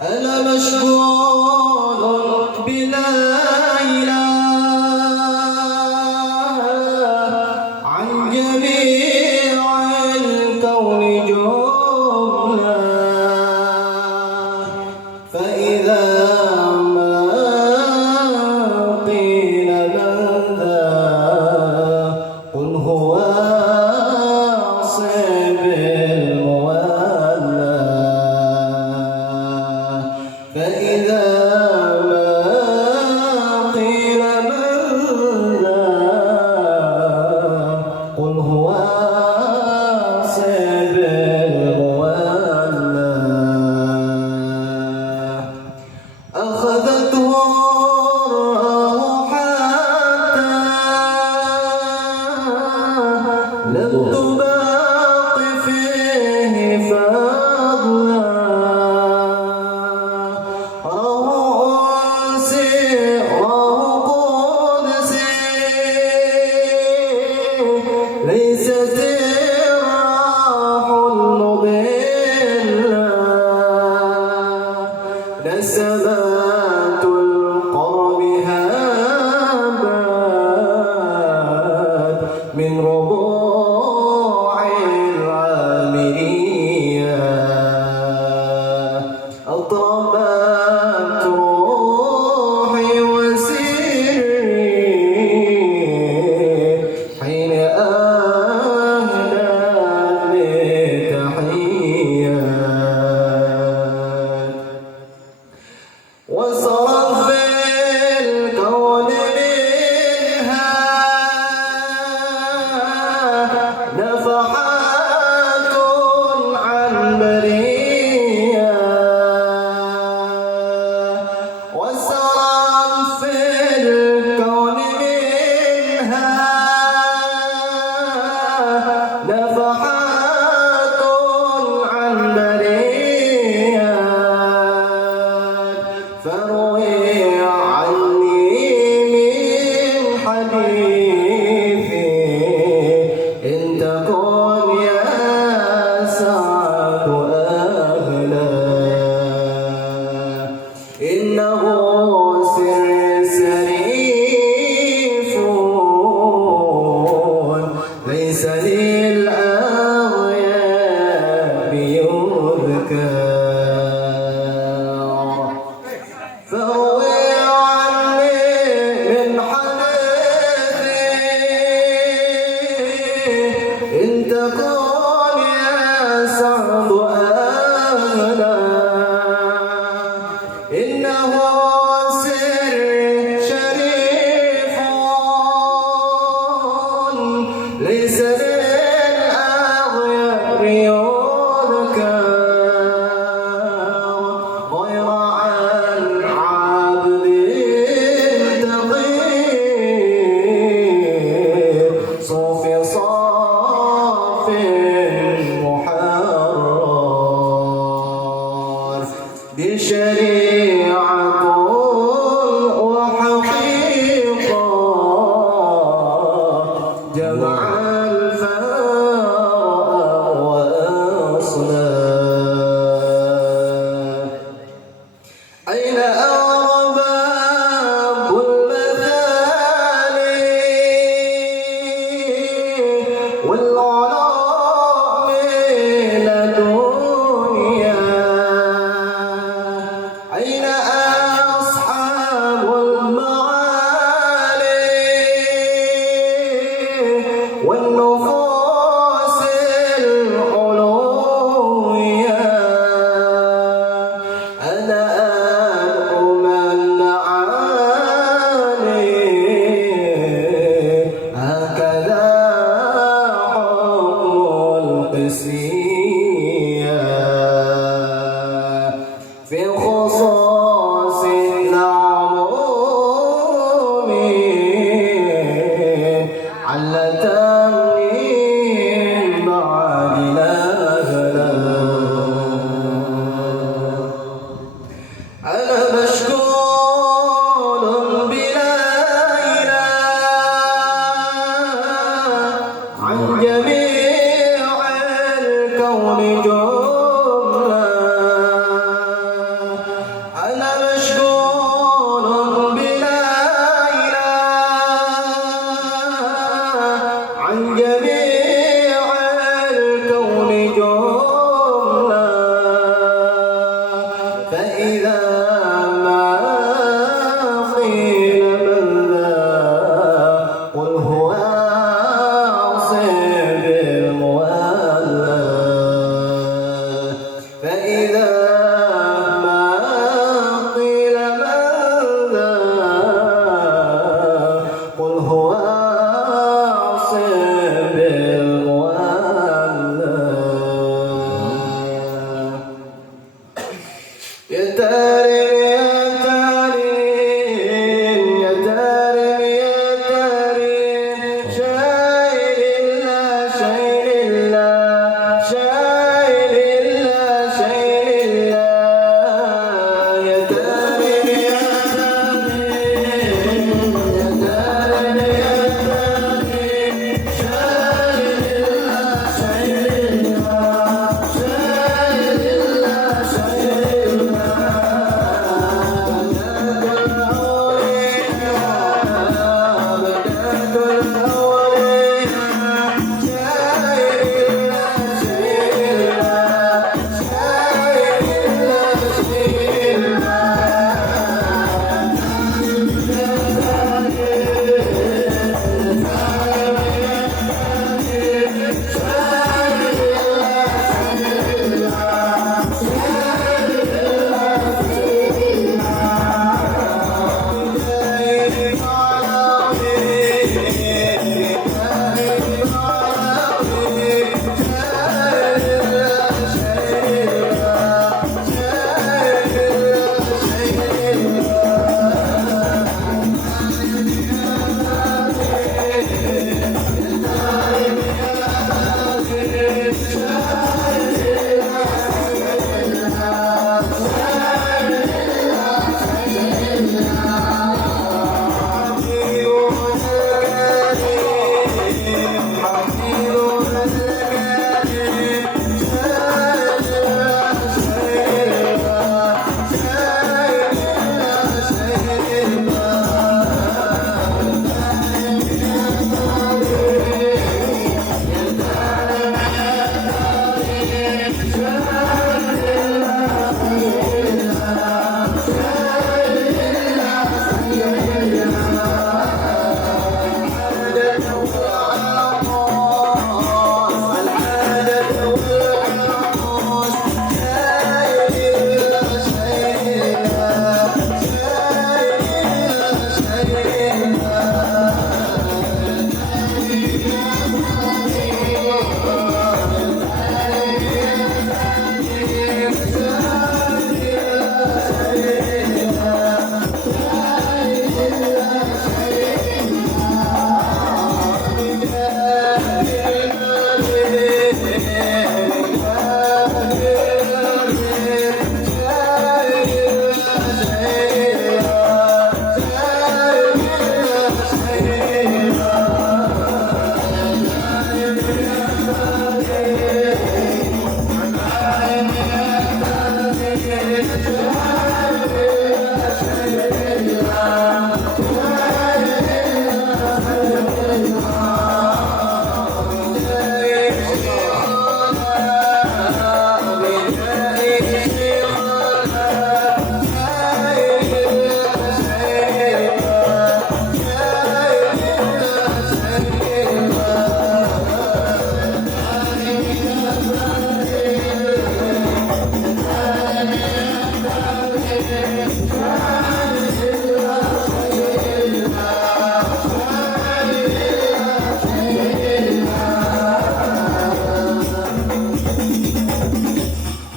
أنا مشغول بلا إله عن جميع الكون جملة، فإذا ما قيل من ذا قل هو صيب الموالي.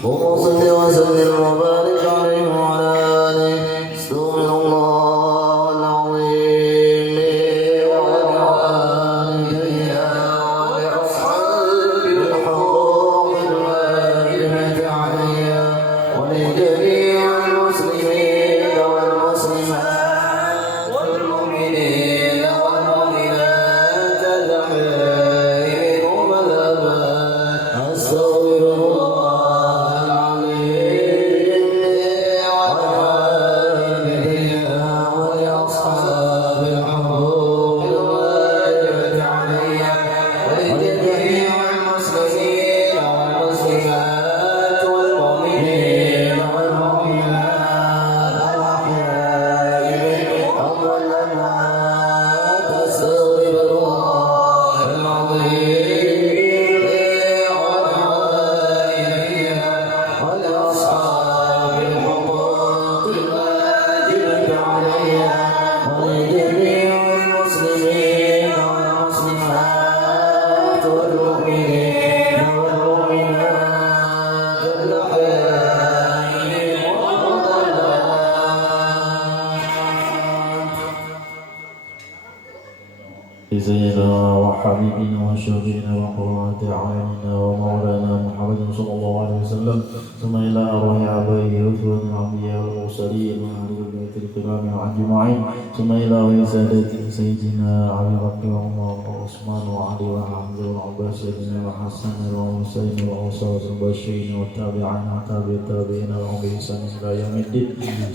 وصل وسلم وبارك عليه وعلى آله. استغفر الله العظيم لي ولوالدي ولأصحاب الحقوق الواجبة علي ولجميع المسلمين والمسلمات والمؤمنين والمؤمنات الأحياء منهم والأموات. أستغفر الله العظيم لي ولوالدي ولأصحاب الحقوق الواجبة علي ولجميع المسلمين والمسلمات والمؤمنين والمؤمنات الأحياء منهم والأموات. أستغفر الله العظيم لي ولوالدي ولأصحاب الحقوق الواجبة علي ولجميع المسلمين والمسلمات والمؤمنين والمؤمنات الأحياء منهم والأموات. سيدنا وحبيبنا وشفينا وقرة أعيننا ومولانا محمد صلى الله عليه وسلم. ثم إلى أرواح آبائه وإخوان الأنبياء والمرسلين وأهل البيت الكرام أجمعين. ثم إلى أرواح سادتنا سيدنا أبي بكر وعمر وعثمان وعلي وحمزة والعباس سيدنا وحسن وحسين وعيسى والبشرين والتابعين وتابع التابعين لهم بإحسان إلى يوم الدين.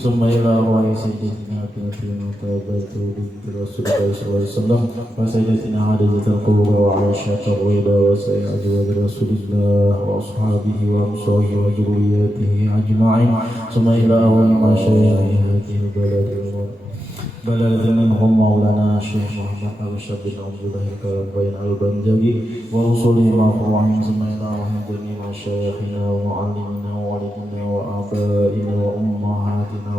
ثم إلى أرواح سيدنا كنتين وتابعت بنت رسول الله صلى الله عليه وسلم وسيدتنا عادة القلوب وعائشة الرضا وسائر أزواج رسول الله وأصحابه وأنصاره وذرياته أجمعين. ثم إلى أرواح مشايخ هذه بلد منهم مولانا الشيخ محمد أرشد بن عبد الله الكربين البنجلي ورسله مفروعين. ثم إلى أرواح جميع مشايخنا ومعلمنا ووالدنا وآبائنا وأمهاتنا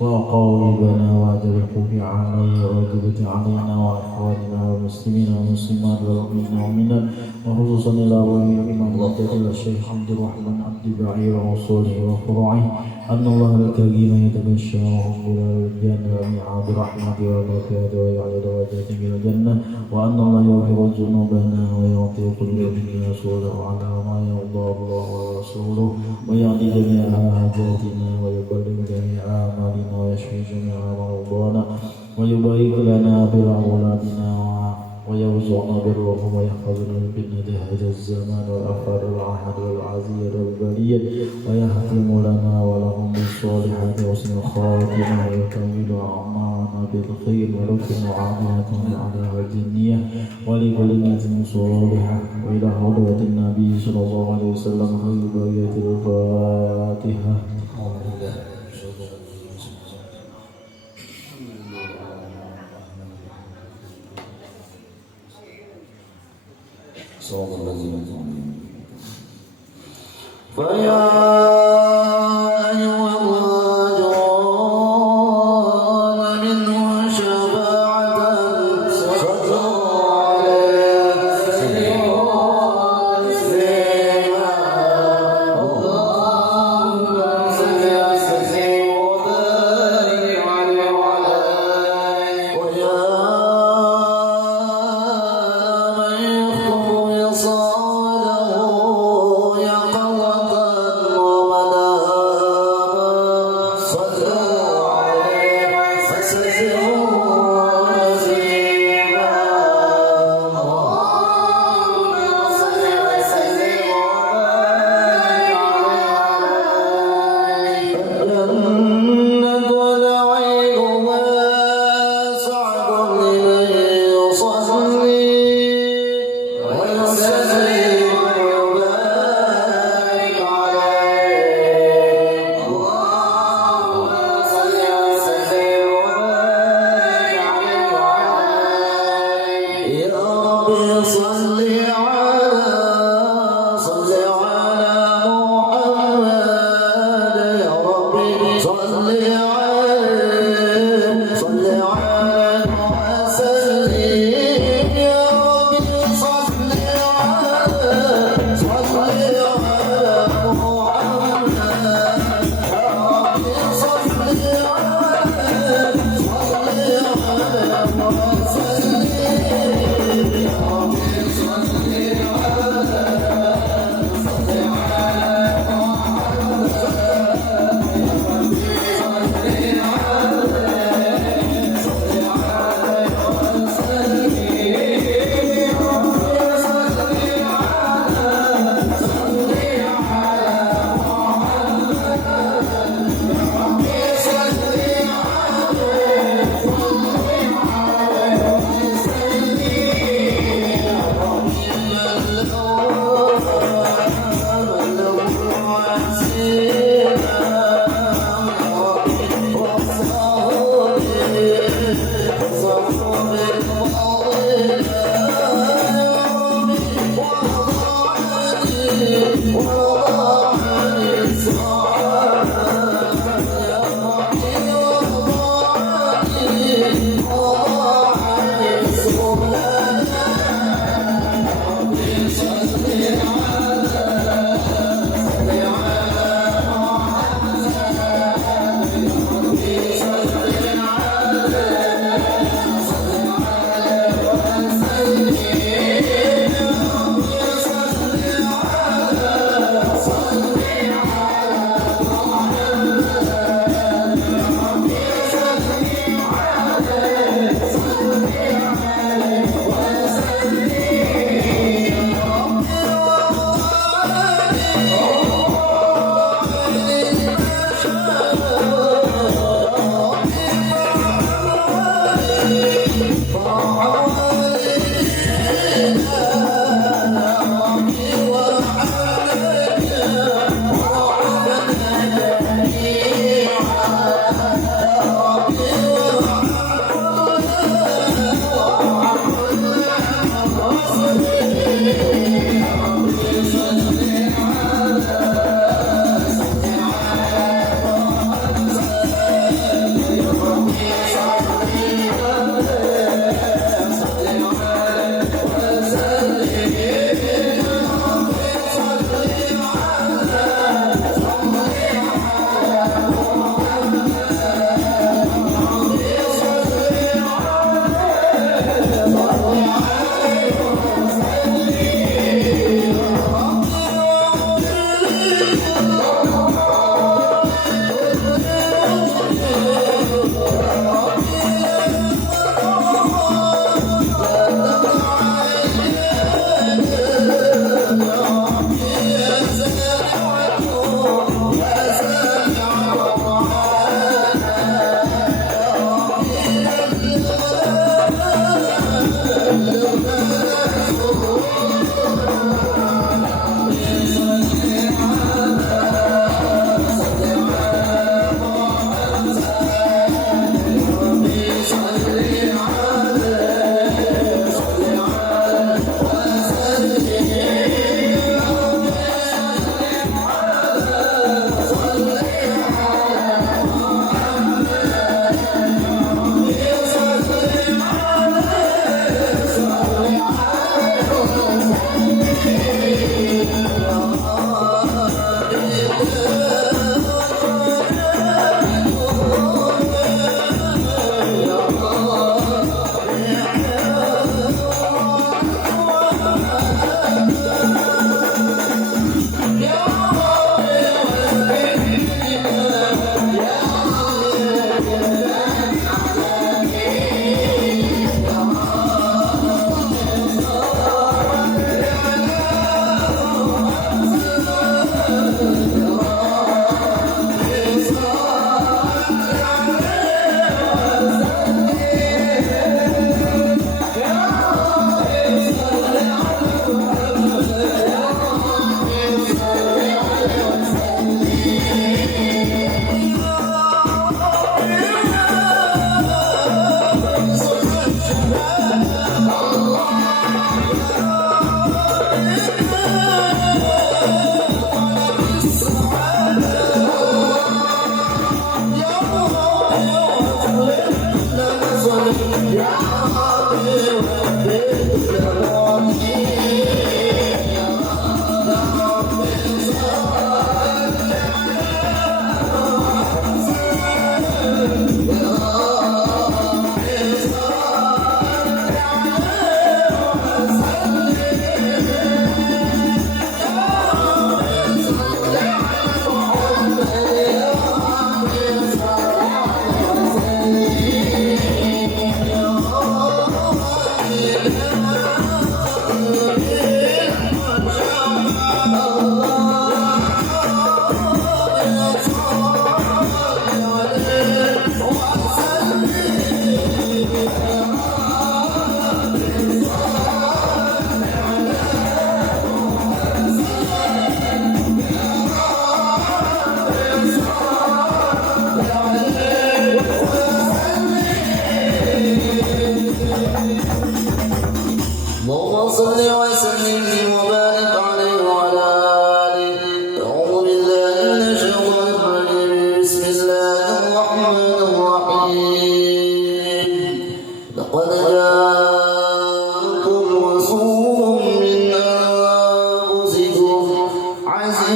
وأقاربنا وأجل الخوف علينا وأجبت علينا وأخواننا والمسلمين والمسلمات والمؤمنين والمؤمنات. وخصوصا إلى أرواح الإمام المعتدل الشيخ عبد الرحمن عبد بعير وصوله وفروعه أن الله الكريم يتبشرهم بلا الجنة وميعاد رحمة وبركاته ويعلى درجات من الجنة. وأن الله يغفر ذنوبنا ويعطي كل منا رسوله على ما يرضى الله ورسوله ويعطي جميع حاجاتنا ويبلغ جميع أعمالنا ويشفي جميع مرضانا ويبارك لنا بأولادنا ويرزقنا برهم ويحفظنا من فتنة هذا الزمان والآفات والعهد والعزية والبلية ويختم لنا ولهم بالصالحات وحسن الخاتمة ويكمل أعمالنا بالخير ولكن عاملتهم على هذه النية ولكل نية صالحة. وإلى حضرة النبي صلى الله عليه وسلم خير بقية الفاتحة. فيا أيها الرجل منه شفاعة صلوا عليه سلموا تسليما. اللهم صل وسلم وبارك عليه وعلى آله. ويا من يخطب يصاله يقظة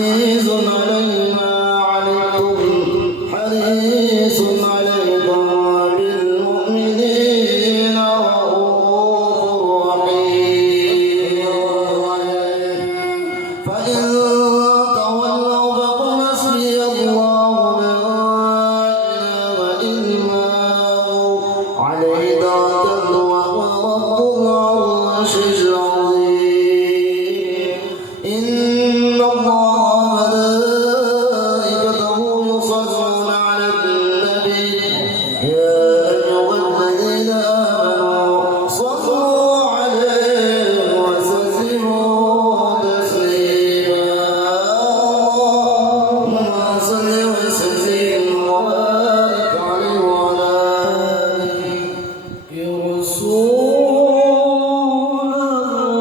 عزيز علي ما عنتم حريص عليكم بالمؤمنين رؤوف رحيم فإن تولوا فقل حسبي الله لا إله إلا هو عليه توكلت وهو رب العرش العظيم إن الله وملائكته يصلون على النبي يا أيها الذين آمنوا صلوا عليه وسلموا تسليما اللهم صل وسلم وبارك عليه وعلى آله يا رسول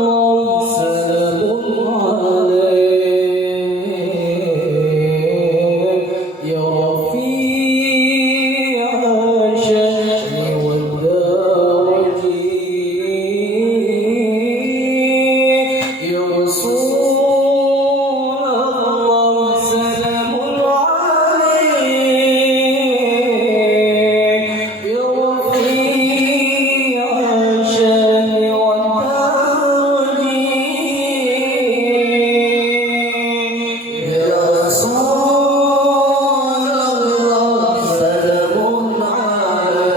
الله سلام عليك يا رفيع الشأن والدرج يا رسول الله سلام عليك يا رفيع الشأن والدرج يا رسول الله سلام عليك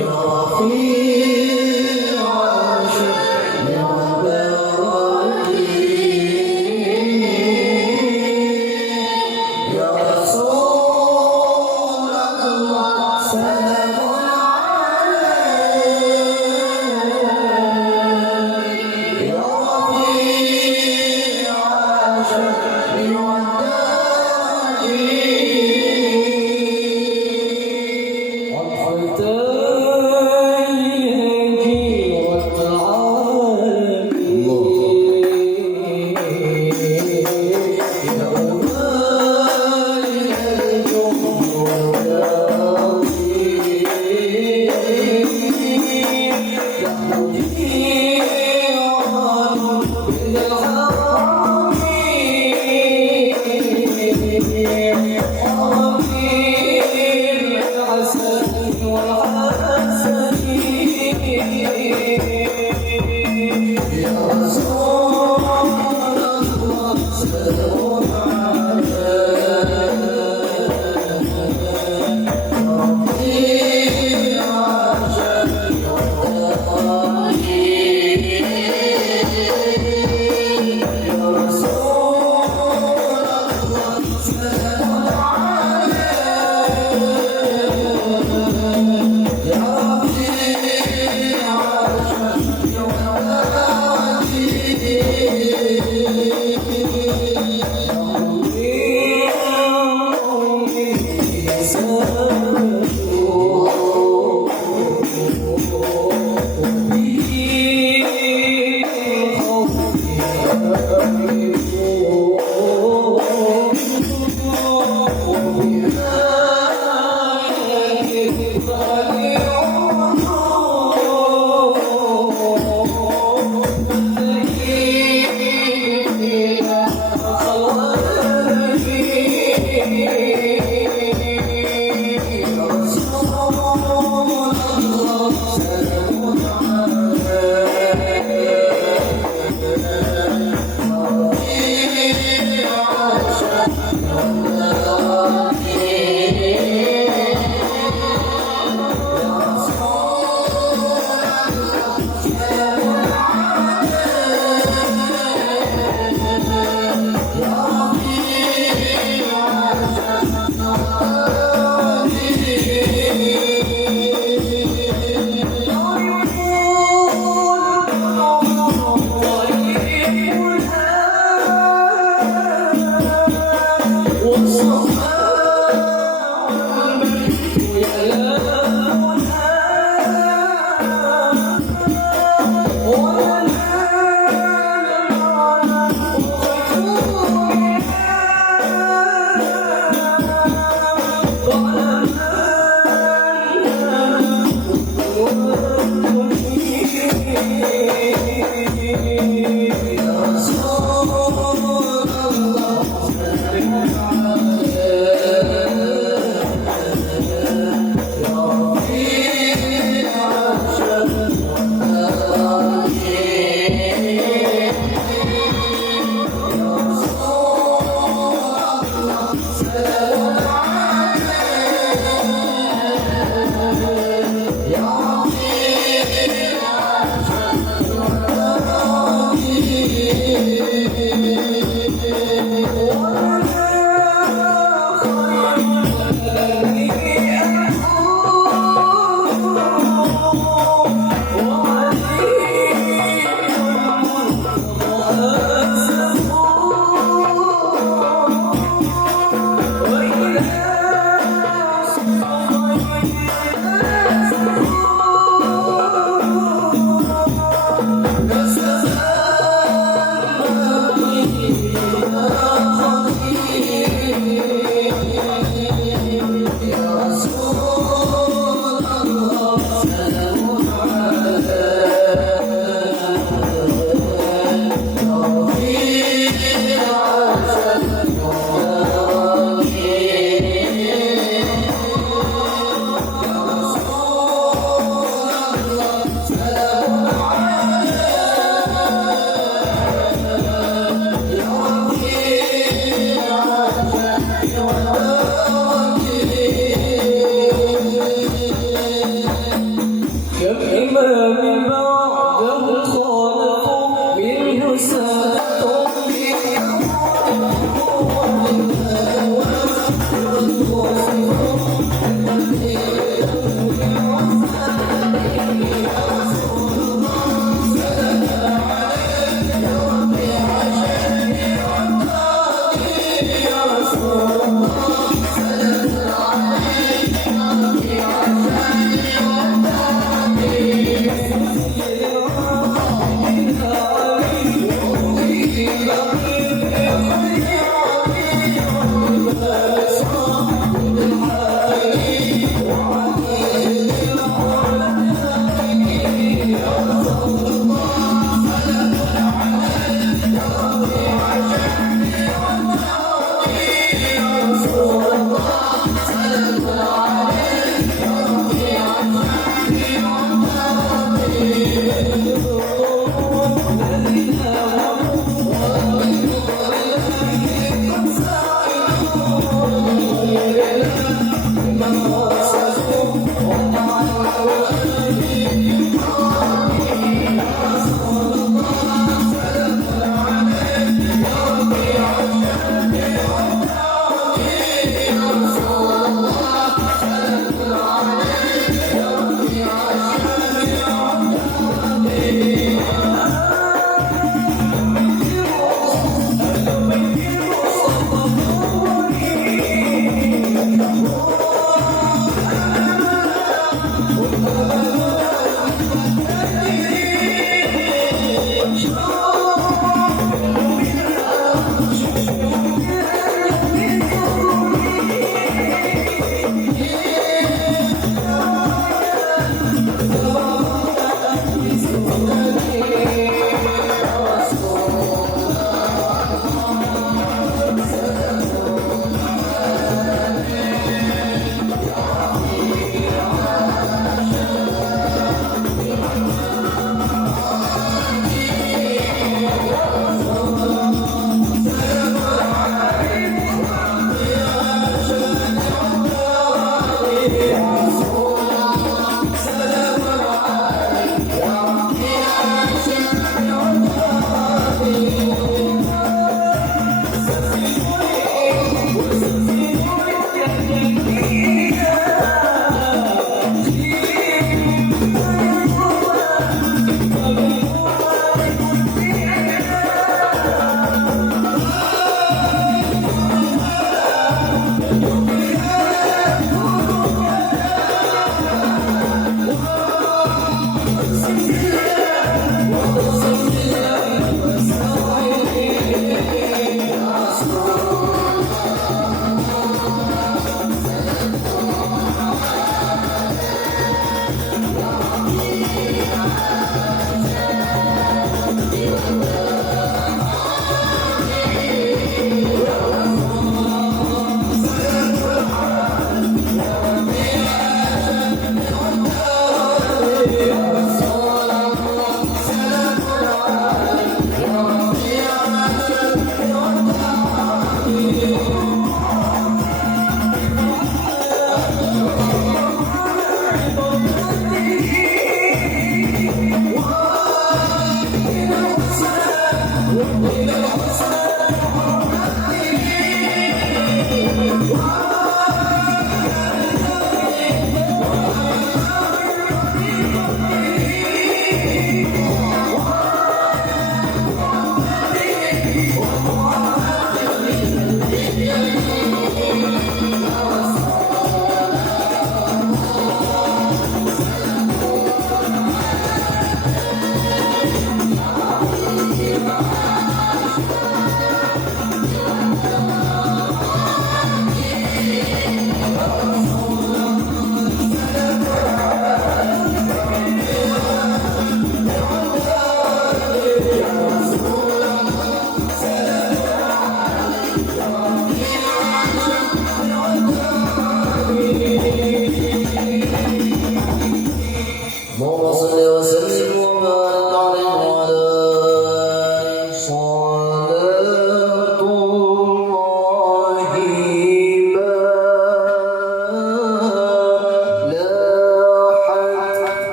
يا رفيع الشأن والدرج يا رسول الله سلام عليك يا رفيع الشأن والدرج عطفة الجيل والعالمين يا مولاي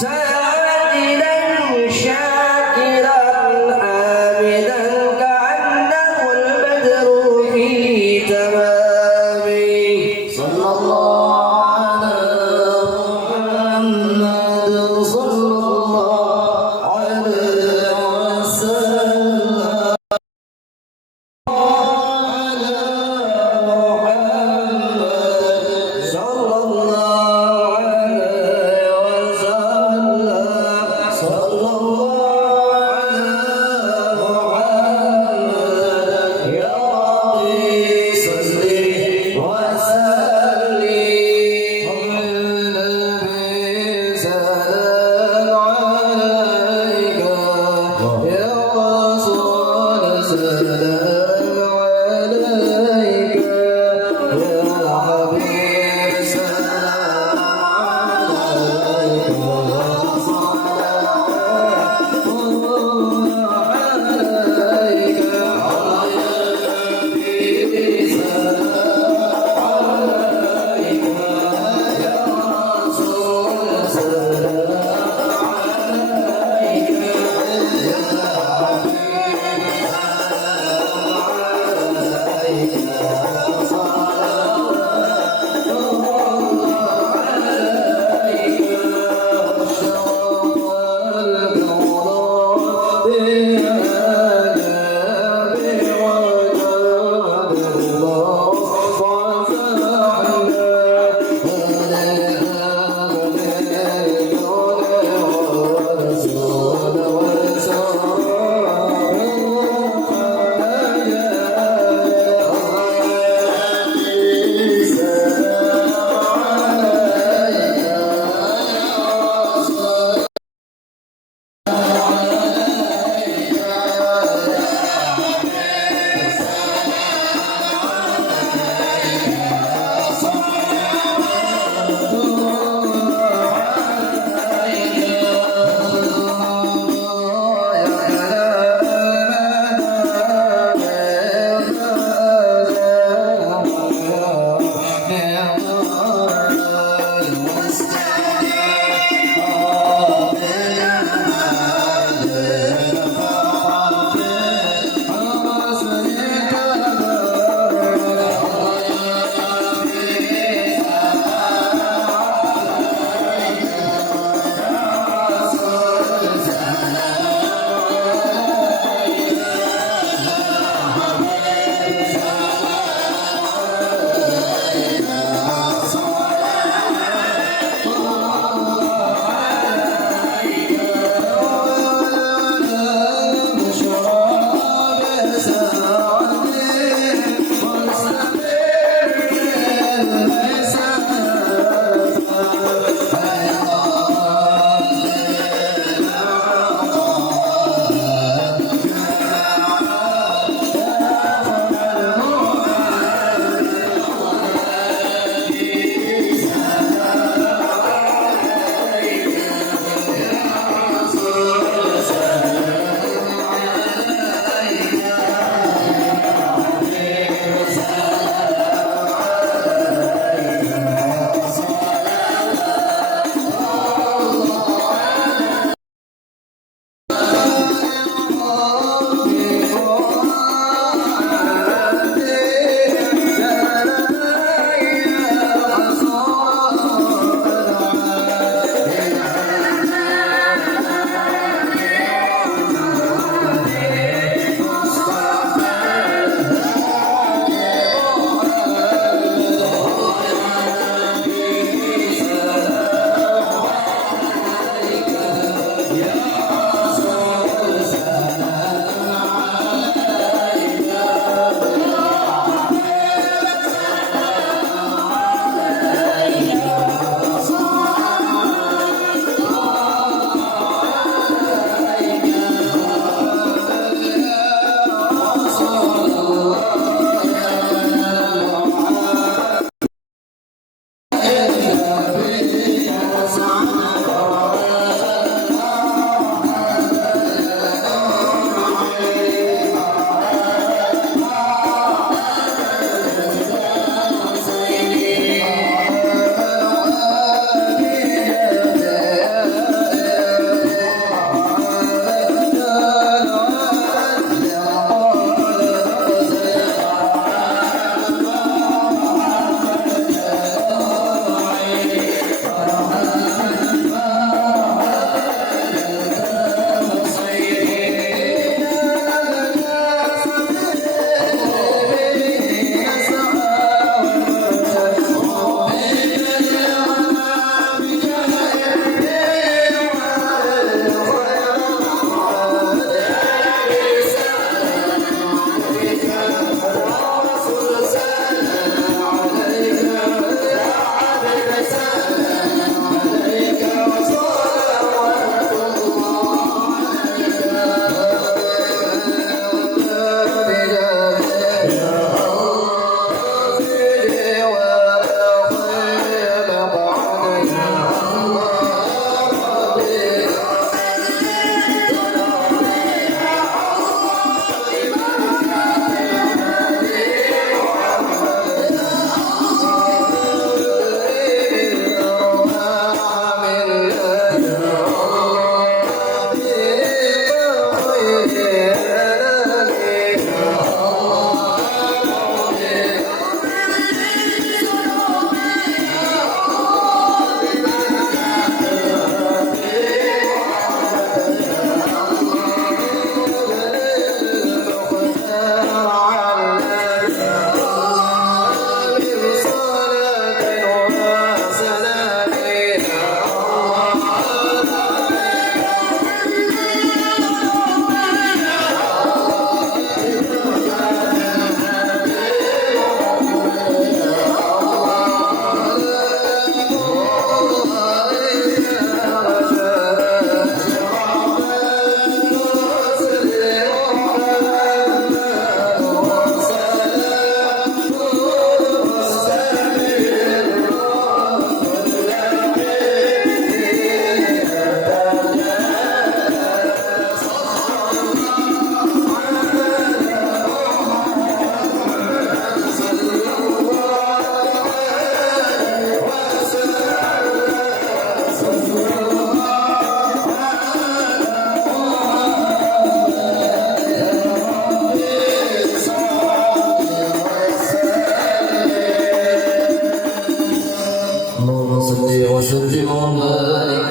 ساجدا شاكرا حامدا كأنه البدر في تمامه صلى الله على محمد صلى الله عليه وسلم على محمد صلى الله عليه وسلم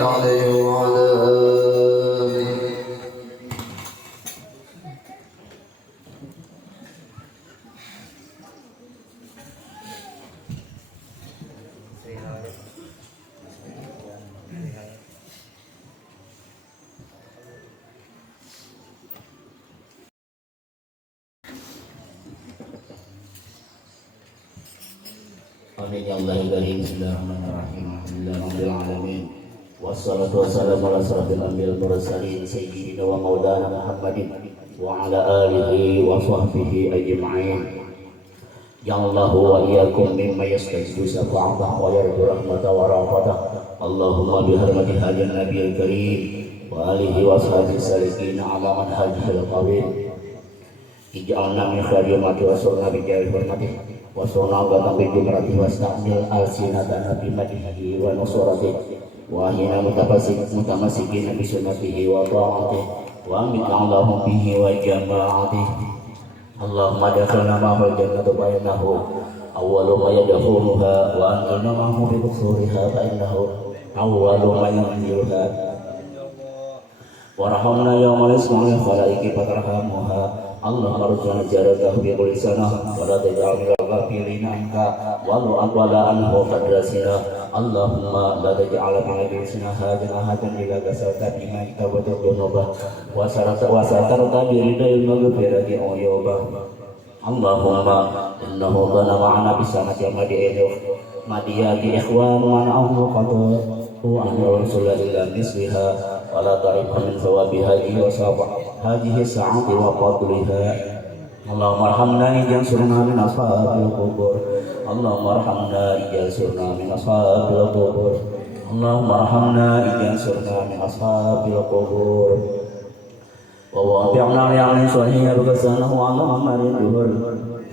عليه وعلى آله. Amin ya Allah karim. Bismillahirrahmanirrahim. Alhamdulillahirabbil alamin. Wassalatu wassalamu ala asyrafil anbiya'il mursalin sayyidina wa maulana Muhammadin wa ala alihi wa sahbihi ajma'in. Ya Allah wa iyyakum mimma yastajibu syafa'atah wa yarju rahmatah wa rafatah. Allahumma bihurmati hadin nabiyil karim wa alihi wa sahbihi salikin ala manhajil qawim. Ij'alna min khadimati wa sunna bi jahi hurmatih wa sunna wa bi jumrati wa stamil al-sinatan bi madhihi wa nusurati wa hina mutamasikin bi sunnatihi wa ta'atih wa min Allahum bihi wa jama'atih. Allahumma dakhilna ma'al jannati fa innahu awwalu ma yadkhuluha wa anzilna ma'ahu bi qusuriha fa innahu awwalu ma yanziluha warhamna yawmal isma'il khalaiki fatarhamuha. Allahumma rujana jaraka bi kulli sanah wa la taj'al min al-ghafilina anka wa la anhu fadrasina. Allahumma la taj'al min al-ghafilina hadan ila kasalta bima tawatu dunubah wa satarta bi ridal maghfirati uyubah. Allahumma innahu kana ma'ana bisanati madiyati ikhwan wa na'ahu qadu an rasulillah misliha wa la ta'rifu min thawabiha wa sabah hadhihi sa'ati wa fadliha. Allahumma arhamna ijazurna min ashabil qubur. Allahumma arhamna ijazurna min ashabil qubur. Allahumma arhamna ijazurna min ashabil qubur. Wa wafi'na li'ali salihin berkesanahu Allahumma rinduhur.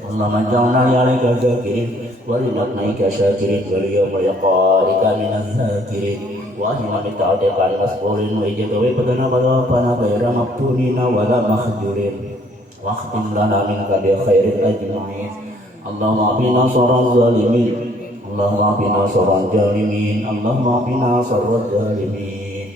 Allahumma ja'alna li'alika zakirin wa rinatnaika syakirin wa liyawma yaqarika minaz zakirin. Wahai ta'adikan mas'ulin wa ijadawi padana balapana ghaira mabtunina wa la makhjurin waqtim lana minka bi khairin ajma'in. Allahumma abina saran zalimin. Allahumma abina saran jalimin. Allahumma abina saran jalimin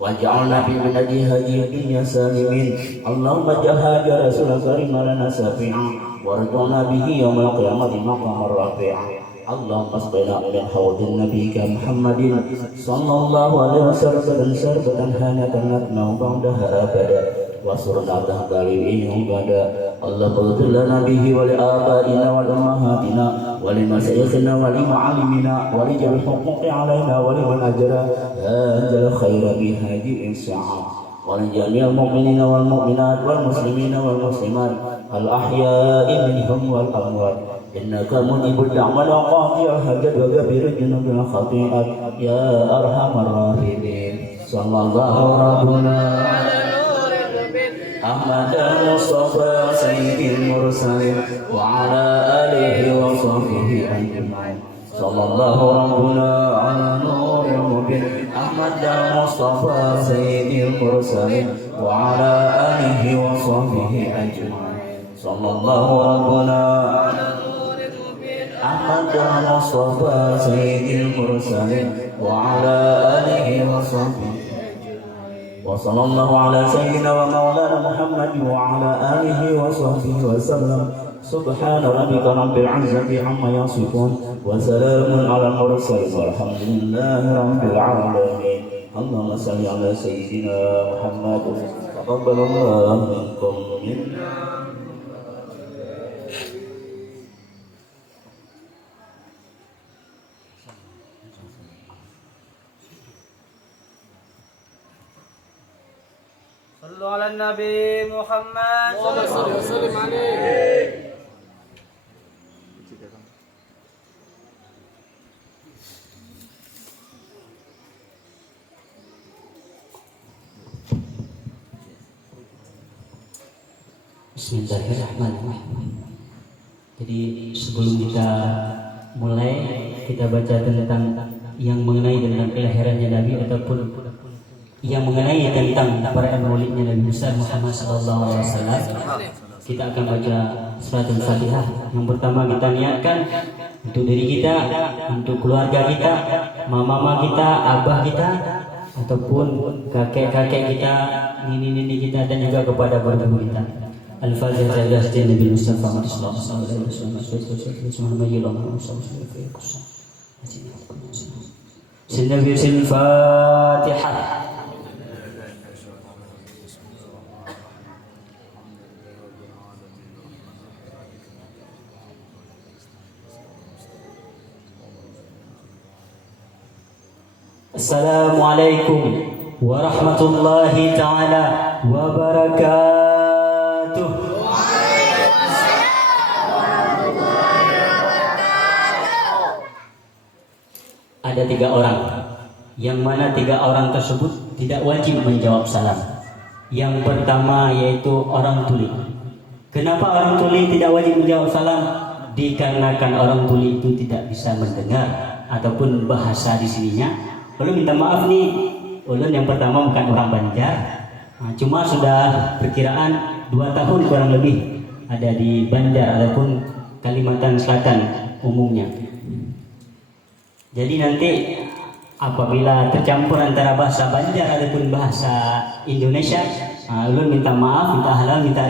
waj'alna fi manadi hadhihi dunya salimin. Allahumma jahada rasulullah karim lana safi'a warjuna bihi yawmal qiyamati maqamar rafi'a. Allahumma asqina min hawdin nabiyika Muhammadin sallallahu alaihi wasallam syarbatan hanatan natma'u ba'daha abada wa surna tahtalil ibada. Allahumma ighfir lana bihi wa li abaina wa ummahatina wa li masyayikhina wa li ma'alimina wa li jami'il huquqi alaina wa li man ajra hadha khaira bi hadhihi as-sa'a wa li jami'il mu'minina wal mu'minat wal muslimina wal muslimat al ahya'i minhum wal amwat. Innaka mujibud da'wat wa qadiyul hajat wa ghafirul junubil khati'at ya arhamar rahimin. Sallallahu rabbuna Ahmad al-Mustafa sayyidil mursalin wa ala alihi wa sahbihi ajma'in. Sallallahu rabbuna ala nuril mubin Ahmad al-Mustafa sayyidil mursalin wa ala alihi wa sahbihi ajma'in. Sallallahu rabbuna Ahmad al-Mustafa sayyidil mursalin wa ala alihi wa sahbihi wa sallallahu ala sayyidina wa maulana Muhammad wa ala alihi wa sahbihi wa sallam. Subhana rabbika rabbil izzati amma yasifun wa salamun ala al-mursalin walhamdulillahi rabbil alamin. Allahumma salli ala sayyidina Muhammad taqabbalallahu minkum minna. صلوا على النبي محمد صلى الله عليه وسلم عليه. Bismillahirrahmanirrahim. Jadi sebelum kita mulai, kita baca tentang yang mengenai tentang kelahirannya Nabi ataupun yang mengenai tentang para maulidnya Nabi besar Muhammad sallallahu alaihi wasallam. Kita akan baca surat Al-Fatihah. Yang pertama kita niatkan untuk diri kita, untuk keluarga kita, mama kita, abah kita, ataupun kakek-kakek kita, nini-nini kita, dan juga kepada guru-guru kita. Al-Fatihah ila Nabi Mustafa Muhammad sallallahu alaihi wasallam. Al-Fatihah. Assalamualaikum warahmatullahi ta'ala wabarakatuh. Ada 3 orang, yang mana 3 orang tersebut tidak wajib menjawab salam. Yang pertama yaitu orang tuli. Kenapa orang tuli tidak wajib menjawab salam? Dikarenakan orang tuli itu tidak bisa mendengar ataupun bahasa di sininya. Ulun minta maaf nih, ulun yang pertama bukan orang Banjar, cuma sudah perkiraan 2 tahun kurang lebih ada di Banjar ataupun Kalimantan Selatan umumnya. Jadi nanti apabila tercampur antara bahasa Banjar ataupun bahasa Indonesia, ulun minta maaf, minta halal, minta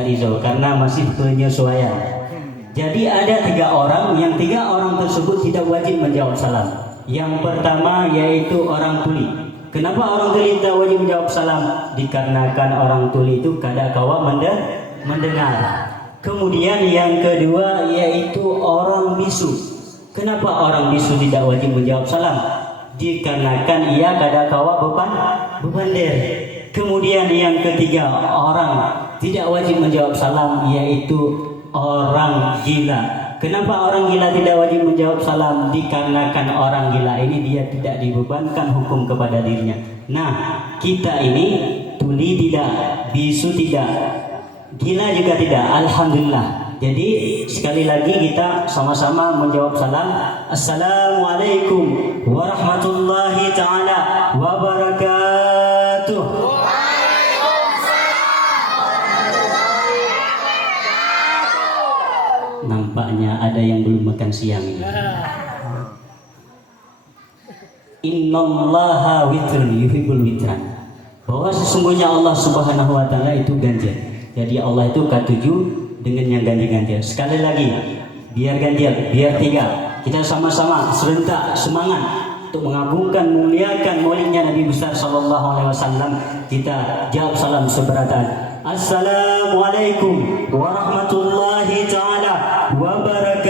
rizal karena masih penyesuaian. Jadi ada 3 orang, yang 3 orang tersebut tidak wajib menjawab salam. Yang pertama yaitu orang tuli. Kenapa orang tuli tidak wajib menjawab salam? Dikarenakan orang tuli itu kadangkala mendengar. Kemudian yang kedua yaitu orang bisu. Kenapa orang bisu tidak wajib menjawab salam? Dikarenakan ia kadangkala bebander. Kemudian yang ketiga orang tidak wajib menjawab salam yaitu orang gila. Kenapa orang gila tidak wajib menjawab salam? Dikarenakan orang gila ini dia tidak dibebankan hukum kepada dirinya. Nah, kita ini tuli tidak, bisu tidak, gila juga tidak. Alhamdulillah. Jadi sekali lagi kita sama-sama menjawab salam. Assalamualaikum warahmatullahi ta'ala wabarakatuh. Nampaknya ada yang belum makan siang ini. Innallaha witrun yuhibbul witran. Bahwa sesungguhnya Allah Subhanahu wa taala itu ganjil. Jadi Allah itu ke-7 dengan yang ganjil-ganjil. Sekali lagi, biar ganjil, biar 3. Kita sama-sama serentak semangat untuk mengagungkan, memuliakan maulidnya Nabi besar sallallahu alaihi wasallam. Kita jawab salam seberatan. Assalamualaikum warahmatullahi ta'ala wabarakatuh.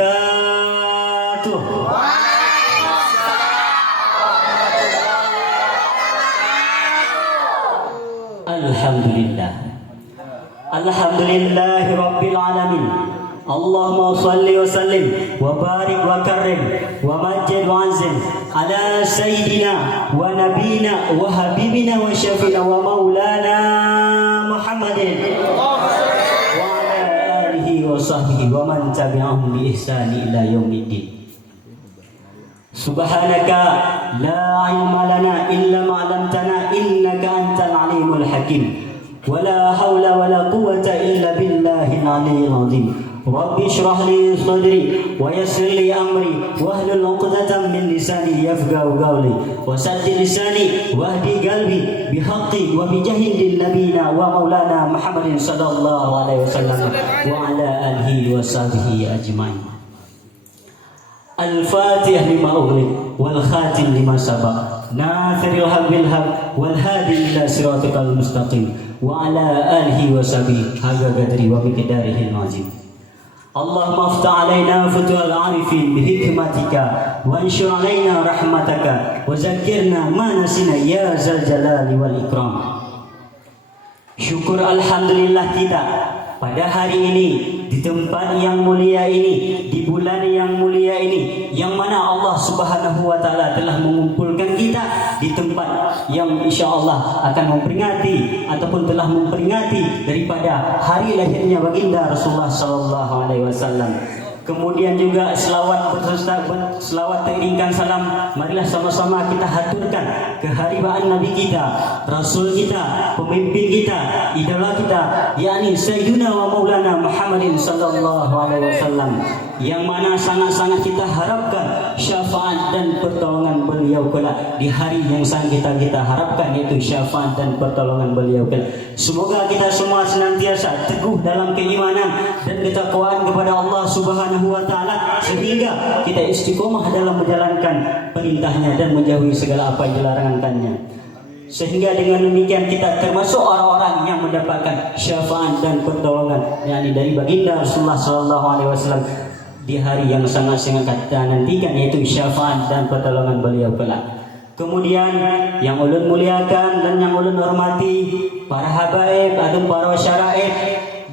Alhamdulillah. Alhamdulillahi rabbil alamin. Allahumma salli wa sallim wa barik wa karrim wa majid wa azim ala sayyidina wa nabina wa habibina wa syafina wa maulana Muhammadin wa ala alihi wa sahbihi wa man tabi'ahum bi ihsani ila yaumiddin. Subhanaka la ilma lana illa ma 'allamtana innaka antal alimul hakim. Wala hawla wala quwwata illa billahil aliyyil azim. Rabbi shrah li sadri wa yassir li amri wahlul 'uqdatam min lisani yafqahu qawli wa saddid lisani wahdi qalbi bihaqqi wa bijahil nabiyina wa maulana Muhammadin sallallahu alaihi wasallam wa ala alihi wa sahbihi ajmain. Al-Fatihah lima ughliq wal khatim lima sabaq nathiril haq bil haq wal hadi ila siratikal mustaqim wa ala alihi wa sahbihi haga qadri wa miqdarihi al-azim. Allahumma aftah alaina futuhal arifin bihikmatika wa anshur alaina rahmataka wa zakirna ma nasina ya zal jalali wal ikram. Syukur alhamdulillah kita pada hari ini, di tempat yang mulia ini, di bulan yang mulia ini, yang mana Allah Subhanahu wa taala telah mengumpulkan kita di tempat yang insyaallah akan memperingati ataupun telah memperingati daripada hari lahirnya baginda Rasulullah sallallahu alaihi wasallam. Kemudian juga selawat selawat teriringkan salam. Marilah sama-sama kita haturkan keharibaan Nabi kita, Rasul kita, pemimpin kita, idola kita, yakni Sayyidina wa Maulana Muhammadin sallallahu alaihi wasallam, yang mana sangat-sangat kita harapkan syafaat dan pertolongan beliau kelak di hari yang sangat kita harapkan, yaitu syafaat dan pertolongan beliau kelak. Semoga kita semua senantiasa teguh dalam keimanan dan ketakwaan kepada Allah Subhanahu wa taala, sehingga kita istiqomah dalam menjalankan perintahnya dan menjauhi segala apa yang dilarangannya. Sehingga dengan demikian kita termasuk orang-orang yang mendapatkan syafaat dan pertolongan, yakni dari baginda Rasulullah sallallahu alaihi wasallam di hari yang sangat-sangat kita nantikan, yaitu syafaat dan pertolongan beliau kelak. Kemudian yang ulun muliakan dan yang ulun hormati para habaib atau para syaraib,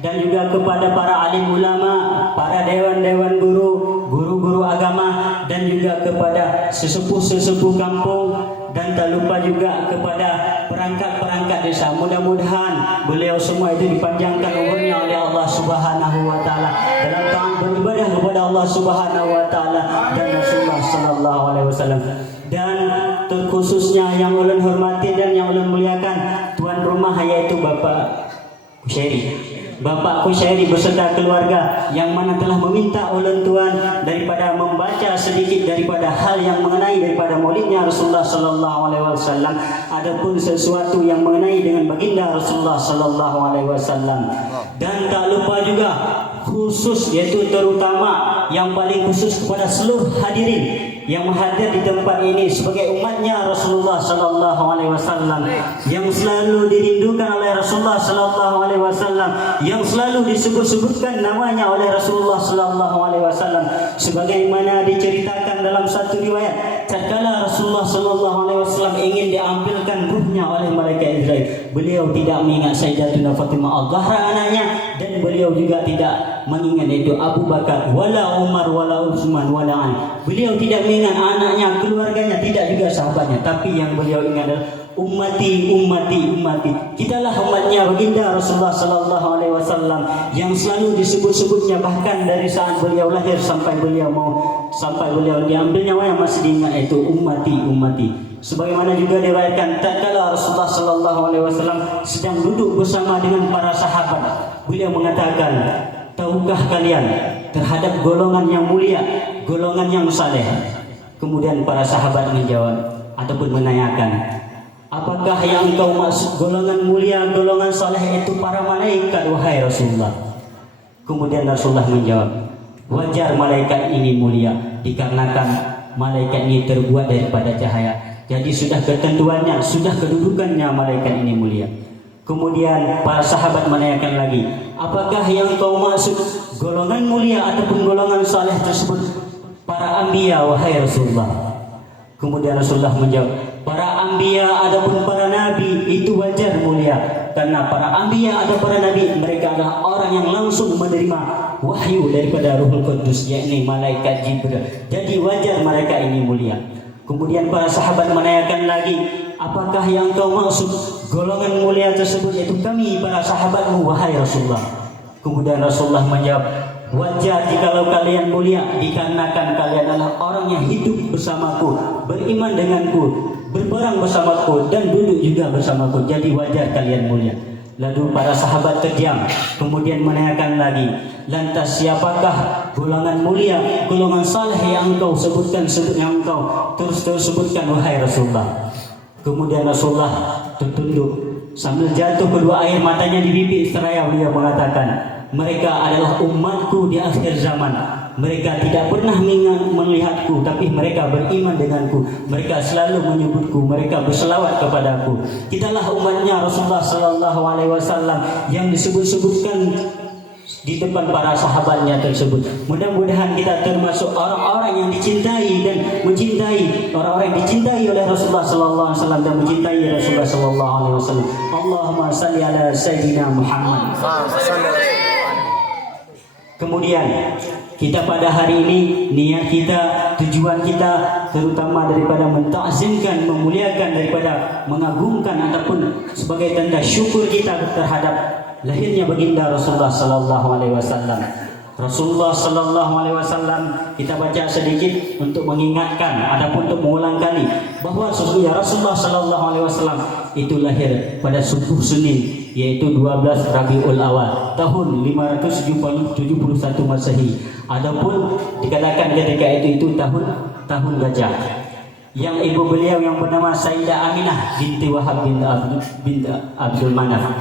dan juga kepada para alim ulama, para dewan-dewan guru, guru-guru agama, dan juga kepada sesepuh-sesepuh kampung, dan tak lupa juga kepada perangkat-perangkat desa. Mudah-mudahan beliau semua itu dipanjangkan umurnya oleh Allah Subhanahu wa taala dalam taat beribadah kepada Allah Subhanahu wa taala dan Rasulullah sallallahu alaihi wasallam. Dan terkhususnya yang ulun hormati dan yang ulun muliakan tuan rumah, yaitu Bapak Kusyairi beserta keluarga, yang mana telah meminta ulun tuan daripada membaca sedikit daripada hal yang mengenai daripada maulidnya Rasulullah sallallahu alaihi wasallam, adapun sesuatu yang mengenai dengan baginda Rasulullah sallallahu alaihi wasallam. Dan tak lupa juga khusus, yaitu terutama yang paling khusus kepada seluruh hadirin yang hadir di tempat ini sebagai umatnya Rasulullah sallallahu alaihi wasallam, yang selalu dirindukan oleh Rasulullah sallallahu alaihi wasallam, yang selalu disebut-sebutkan namanya oleh Rasulullah sallallahu alaihi wasallam, sebagaimana diceritakan dalam satu riwayat, tatkala Rasulullah sallallahu alaihi wasallam ingin diambilkan ruhnya oleh malaikat Israel, beliau tidak mengingat Sayyidatuna Fatimah al-Zahra anaknya, dan beliau juga tidak mengingat itu Abu Bakar wala Umar wala Utsman wala Ali. Beliau tidak mengingat anaknya, keluarganya, tidak juga sahabatnya, tapi yang beliau ingat adalah ummati. Kitalah umatnya baginda Rasulullah sallallahu alaihi wasallam, yang selalu disebut-sebutnya bahkan dari saat beliau lahir sampai beliau diambil nyawanya masih diingat itu ummati. Sebagaimana juga diriwayatkan tatkala Rasulullah sallallahu alaihi wasallam sedang duduk bersama dengan para sahabat, beliau mengatakan, tahukah kalian terhadap golongan yang mulia, golongan yang saleh? Kemudian para sahabat menjawab ataupun menanyakan, apakah yang engkau maksud golongan mulia, golongan saleh itu para malaikat, wahai Rasulullah? Kemudian Rasulullah menjawab, wajar malaikat ini mulia dikarenakan malaikat ini terbuat daripada cahaya. Jadi sudah ketentuannya, sudah kedudukannya malaikat ini mulia. Kemudian para sahabat menanyakan lagi, apakah yang kau maksud golongan mulia ataupun golongan saleh tersebut para anbiya, wahai Rasulullah? Kemudian Rasulullah menjawab, para anbiya adapun para nabi itu wajar mulia, karena para anbiya atau para nabi mereka adalah orang yang langsung menerima wahyu daripada Ruhul Qudus, yakni malaikat Jibril. Jadi wajar mereka ini mulia. Kemudian para sahabat menanyakan lagi, apakah yang kau maksud golongan mulia tersebut, yaitu kami para sahabatmu, wahai Rasulullah? Kemudian Rasulullah menjawab, wajar jikalau kalian mulia dikarenakan kalian adalah orang yang hidup bersamaku, beriman denganku, berperang bersamaku, dan duduk juga bersamaku. Jadi wajar kalian mulia. Lalu para sahabat terdiam, kemudian menanyakan lagi, lantas siapakah golongan mulia, golongan saleh yang engkau sebutkan, yang engkau terus sebutkan, wahai Rasulullah? Kemudian Rasulullah tertunduk sambil jatuh kedua air matanya di pipi seraya beliau mengatakan, mereka adalah umatku di akhir zaman. Mereka tidak pernah melihatku, tapi mereka beriman denganku. Mereka selalu menyebutku, mereka berselawat kepadaku. Kitalah umatnya Rasulullah sallallahu alaihi wasallam yang disebut-sebutkan di depan para sahabatnya tersebut. Mudah-mudahan kita termasuk orang-orang yang dicintai dan mencintai, orang-orang yang dicintai oleh Rasulullah sallallahu alaihi wasallam dan mencintai Rasulullah sallallahu alaihi wasallam. Allahumma salli ala sayyidina Muhammad. Kemudian kita pada hari ini, niat kita, tujuan kita terutama daripada mentakzimkan, memuliakan, daripada mengagungkan ataupun sebagai tanda syukur kita terhadap lahirnya baginda Rasulullah sallallahu alaihi wasallam. Rasulullah Sallallahu Alaihi Wasallam, kita baca sedikit untuk mengingatkan ataupun untuk mengulang kali bahwa sesungguhnya Rasulullah Sallallahu Alaihi Wasallam itu lahir pada subuh Senin, yaitu 12 Rabiul Awal tahun 571 Masehi. Adapun dikatakan ketika itu tahun gajah. Yang ibu beliau yang bernama Sayyidah Aminah binti Wahab bin Abdul Manaf.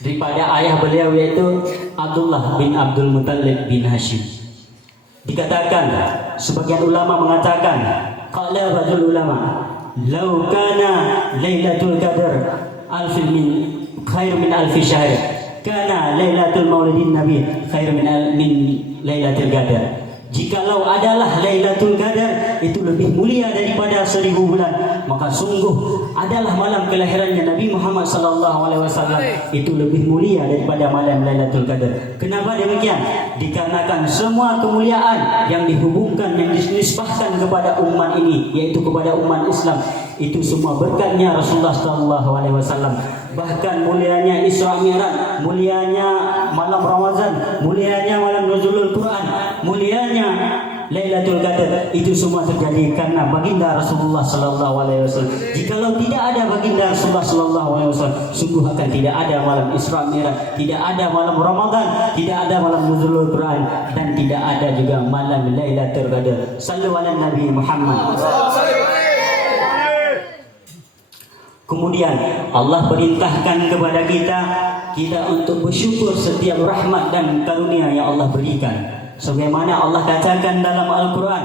Daripada ayah beliau yaitu Abdullah bin Abdul Muttalib bin Hashim. Dikatakan, sebagian ulama mengatakan, qala ba'dul ulama, law kana Lailatul Qadar khair min alfi syahr, kana Lailatul Maulidin Nabi khair min Lailatul Qadar. Jikalau adalah Lailatul Qadar itu lebih mulia daripada 1000 bulan, maka sungguh adalah malam kelahirannya Nabi Muhammad sallallahu alaihi wasallam itu lebih mulia daripada malam Lailatul Qadar. Kenapa demikian? Dikarenakan semua kemuliaan yang dihubungkan, yang dinisbahkan kepada umat ini, yaitu kepada umat Islam, itu semua berkatnya Rasulullah sallallahu alaihi wasallam. Bahkan mulianya Isra Mi'raj, mulianya malam Ramadan, mulianya malam Nuzulul Quran, mulianya Lailatul Qadar, itu semua terjadi karena baginda Rasulullah sallallahu alaihi wasallam. Jikalau tidak ada baginda Rasulullah sallallahu alaihi wasallam, sungguh akan tidak ada malam Isra Mi'raj, tidak ada malam Ramadan, tidak ada malam Nuzulul Quran, dan tidak ada juga malam Lailatul Qadar. Sallu ala Nabi Muhammad. Kemudian Allah perintahkan kepada kita untuk bersyukur setiap rahmat dan karunia yang Allah berikan. Sebagaimana Allah katakan dalam Al-Quran,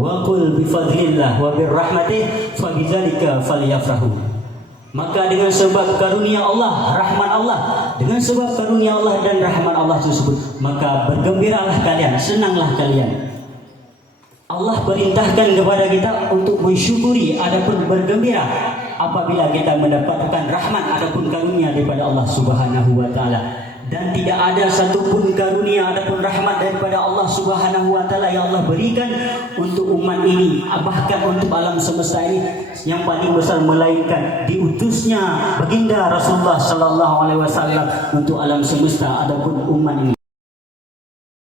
wa qul bi fadlillah wa bir rahmatih fa bidzalika falyafrahu. Maka dengan sebab karunia Allah, rahmat Allah, dengan sebab karunia Allah dan rahmat Allah tersebut, maka bergembiralah kalian, senanglah kalian. Allah perintahkan kepada kita untuk mensyukuri adapun bergembira apabila kita mendapatkan rahmat ataupun karunia daripada Allah Subhanahu wa taala. Dan tidak ada satupun karunia ataupun rahmat daripada Allah Subhanahu wa taala yang Allah berikan untuk umat ini, bahkan untuk alam semesta ini, yang paling besar melainkan diutusnya baginda Rasulullah sallallahu alaihi wasallam untuk alam semesta ataupun umat ini.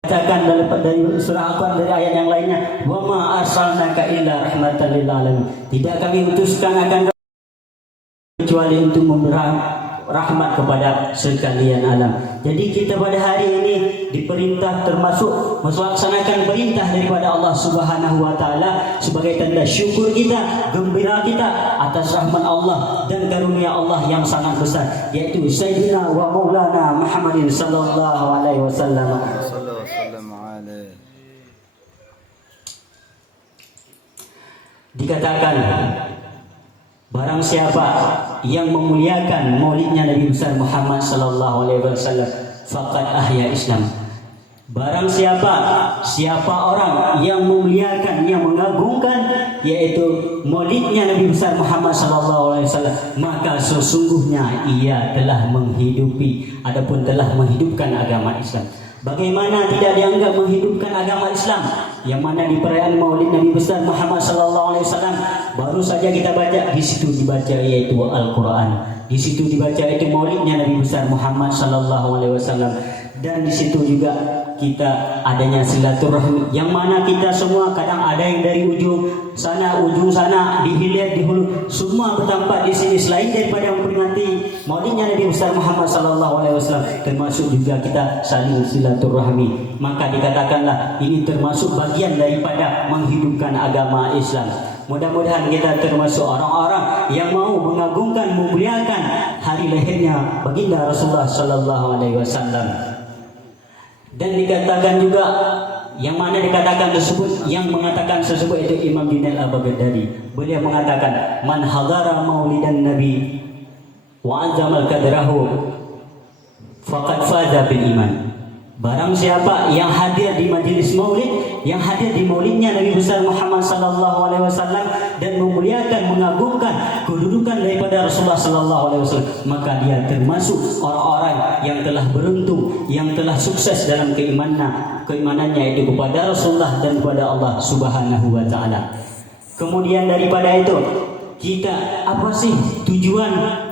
Katakan dari surah Al-Quran, dari ayat yang lainnya, wa ma arsalnaka illa rahmatan lil alamin. Tidak kami utuskan akan kecuali untuk memberi rahmat kepada sekalian alam. Jadi kita pada hari ini diperintah termasuk melaksanakan perintah daripada Allah Subhanahu wa taala sebagai tanda syukur kita, gembira kita atas rahmat Allah dan karunia Allah yang sangat besar, yaitu Sayyidina wa Maulana Muhammadin sallallahu alaihi wasallam. Dikatakan, barang siapa yang memuliakan maulidnya Nabi besar Muhammad sallallahu alaihi wasallam, faqad ahya Islam. Barang siapa orang yang memuliakan, yang mengagungkan yaitu maulidnya Nabi besar Muhammad sallallahu alaihi wasallam, maka sesungguhnya ia telah menghidupi ataupun telah menghidupkan agama Islam. Bagaimana tidak dianggap menghidupkan agama Islam yang mana di perayaan Maulid Nabi besar Muhammad sallallahu alaihi wasallam baru saja kita baca, di situ dibaca yaitu Al-Qur'an, di situ dibaca itu Maulidnya Nabi besar Muhammad sallallahu alaihi wasallam, dan di situ juga kita adanya silaturahmi yang mana kita semua kadang ada yang dari ujung sana di hilir di hulu semua bertempat di sini, selain daripada memperingati Maulidnya Nabi besar Muhammad sallallahu alaihi wasallam, termasuk juga kita saling silaturahmi. Maka dikatakanlah ini termasuk bagian daripada menghidupkan agama Islam. Mudah-mudahan kita termasuk orang-orang yang mau mengagungkan, memuliakan hari lahirnya baginda Rasulullah sallallahu alaihi wasallam. Dan dikatakan juga yang mana dikatakan tersebut, yang mengatakan tersebut itu Imam Junaid al-Baghdadi. Beliau mengatakan, man hadara maulidan nabi wa azamal qadrahu faqad faza bil iman. Barang siapa yang hadir di majelis maulid, yang hadir di maulidnya Nabi besar Muhammad sallallahu alaihi wasallam dan memuliakan, mengagungkan kedudukan daripada Rasulullah sallallahu alaihi wasallam, maka dia termasuk orang-orang yang telah beruntung, yang telah sukses dalam keimanannya itu kepada Rasulullah dan kepada Allah Subhanahu wa taala. Kemudian daripada itu, kita apa sih tujuan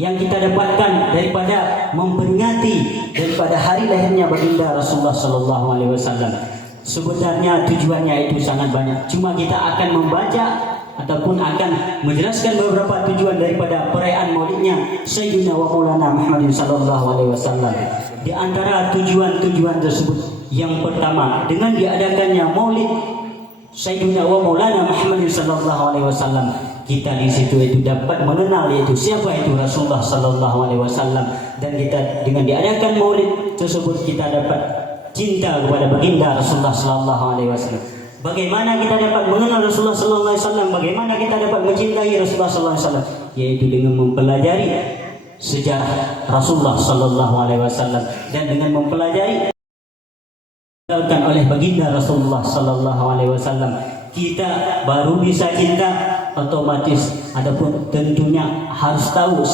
yang kita dapatkan daripada memperingati daripada hari lahirnya baginda Rasulullah sallallahu alaihi wasallam. Sebenarnya tujuannya itu sangat banyak. Cuma kita akan membaca ataupun akan menjelaskan beberapa tujuan daripada perayaan maulidnya Sayyidina wa Maulana Muhammad sallallahu alaihi wasallam. Di antara tujuan-tujuan tersebut, yang pertama, dengan diadakannya maulid Sayyidina wa Maulana Muhammad sallallahu alaihi wasallam, kita di situ itu dapat mengenal yaitu siapa itu Rasulullah sallallahu alaihi wasallam, dan kita dengan diadakan maulid tersebut kita dapat cinta kepada baginda Rasulullah sallallahu alaihi wasallam. Bagaimana kita dapat mengenal Rasulullah sallallahu alaihi wasallam? Bagaimana kita dapat mencintai Rasulullah sallallahu alaihi wasallam? Yaitu dengan mempelajari sejarah Rasulullah sallallahu alaihi wasallam, dan dengan mempelajari oleh baginda Rasulullah sallallahu alaihi wasallam, kita baru bisa cinta otomatis. Adapun tentunya harus tahu.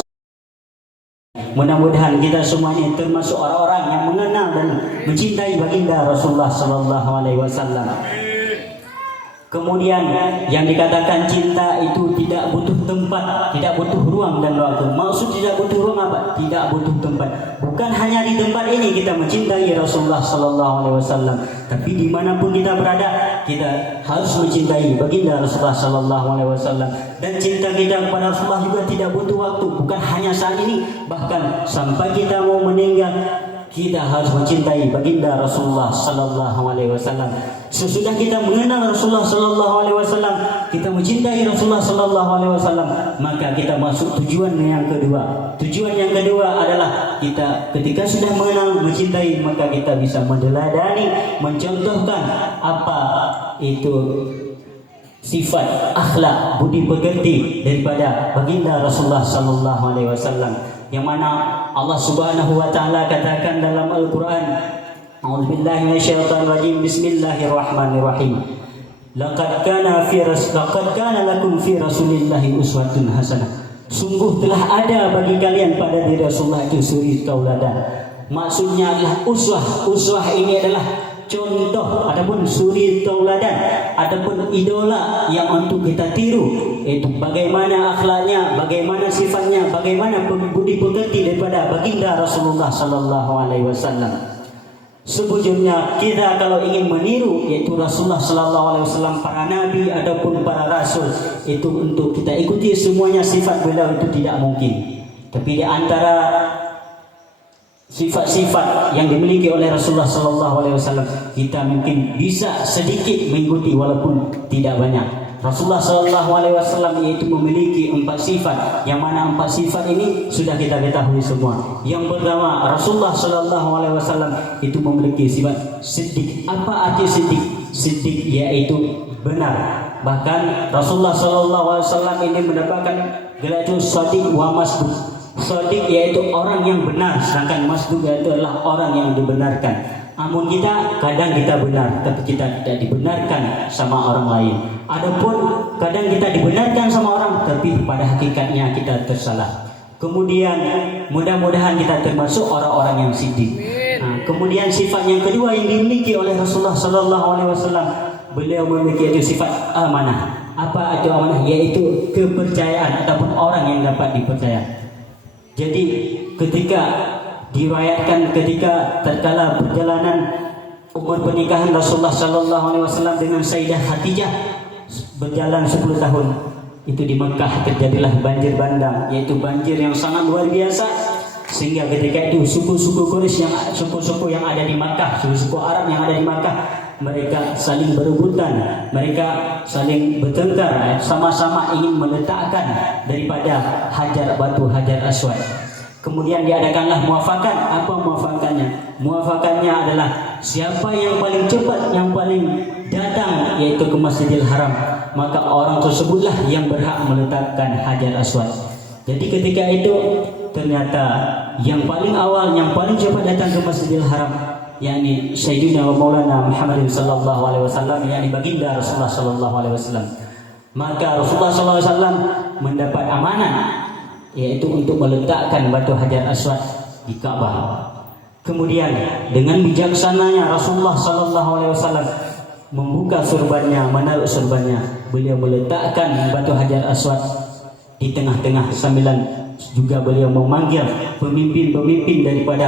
Mudah-mudahan kita semuanya termasuk orang-orang yang mengenal dan mencintai baginda Rasulullah sallallahu alaihi wasallam. Kemudian yang dikatakan cinta itu tidak butuh tempat, tidak butuh ruang dan waktu. Maksud tidak butuh ruang apa? Tidak butuh tempat. Bukan hanya di tempat ini kita mencintai Rasulullah sallallahu alaihi wasallam, tapi dimanapun kita berada, kita harus mencintai baginda Rasulullah sallallahu alaihi wasallam. Dan cinta kita kepada Rasulullah juga tidak butuh waktu. Bukan hanya saat ini, bahkan sampai kita mau meninggal, kita harus mencintai baginda Rasulullah sallallahu alaihi wasallam. Sesudah kita mengenal Rasulullah sallallahu alaihi wasallam, kita mencintai Rasulullah sallallahu alaihi wasallam, maka kita masuk tujuan yang kedua. Tujuan yang kedua adalah kita ketika sudah mengenal, mencintai, maka kita bisa meneladani, mencontohkan apa itu sifat, akhlak, budi pekerti daripada baginda Rasulullah sallallahu alaihi wasallam, yang mana Allah Subhanahu wa taala katakan dalam Al-Qur'an, A'udzubillahi minasyaitonir rajim, bismillahirrahmanirrahim. Laqad kana lakum fi Rasulillahi uswatun hasanah. Sungguh telah ada bagi kalian pada diri Rasulullah itu suri tauladan. Maksudnya adalah uswah. Uswah ini adalah contoh ataupun suri tauladan ataupun idola yang untuk kita tiru. Itu bagaimana akhlaknya, bagaimana sifatnya, bagaimana budi pekerti daripada baginda Rasulullah sallallahu alaihi wasallam. Sebujurnya kita kalau ingin meniru yaitu Rasulullah sallallahu alaihi wasallam, para nabi ataupun para rasul, itu untuk kita ikuti semuanya sifat beliau itu tidak mungkin. Tapi di antara sifat-sifat yang dimiliki oleh Rasulullah sallallahu alaihi wasallam, kita mungkin bisa sedikit mengikuti walaupun tidak banyak. Rasulullah sallallahu alaihi wasallam yaitu memiliki 4 sifat, yang mana 4 sifat ini sudah kita ketahui semua. Yang pertama, Rasulullah sallallahu alaihi wasallam itu memiliki sifat siddiq. Apa arti siddiq? Siddiq yaitu benar. Bahkan Rasulullah sallallahu alaihi wasallam ini mendapatkan gelar itu shadiq wa masduq. Shadiq yaitu orang yang benar, sedangkan masduq yaitu adalah orang yang dibenarkan. Namun kita kadang kita benar, tapi kita tidak dibenarkan sama orang lain. Adapun kadang kita dibenarkan sama orang, tapi pada hakikatnya kita tersalah. Kemudian mudah-mudahan kita termasuk orang-orang yang siddiq. Kemudian sifat yang kedua yang dimiliki oleh Rasulullah sallallahu alaihi wasallam, beliau memiliki itu sifat amanah. Apa itu amanah? Yaitu kepercayaan ataupun orang yang dapat dipercaya. Jadi ketika diriwayatkan ketika tatkala perjalanan umur pernikahan Rasulullah sallallahu alaihi wasallam dengan Sayyidah Khadijah berjalan 10 tahun, itu di Mekah terjadilah banjir bandang, yaitu banjir yang sangat luar biasa, sehingga ketika itu suku-suku Quraisy yang ada di Makkah, suku-suku Arab yang ada di Makkah, mereka saling berebutan, mereka saling bertengkar, sama-sama ingin meletakkan daripada batu Hajar Aswad. Kemudian diadakanlah muafakat. Apa muafakannya? Muafakannya adalah siapa yang paling cepat, yang paling datang yaitu ke Masjidil Haram, maka orang tersebutlah yang berhak meletakkan Hajar Aswad. Jadi ketika itu ternyata yang paling awal, yang paling cepat datang ke Masjidil Haram, yakni Sayyidina wa Maulana Muhammad sallallahu alaihi wasallam, yakni baginda Rasulullah sallallahu alaihi wasallam. Maka Rasulullah sallallahu alaihi wasallam mendapat amanah yaitu untuk meletakkan batu Hajar Aswad di Ka'bah. Kemudian dengan bijaksananya Rasulullah sallallahu alaihi wasallam membuka surbannya, menaruh surbannya, beliau meletakkan batu Hajar Aswad di tengah-tengah sambil juga beliau memanggil pemimpin-pemimpin daripada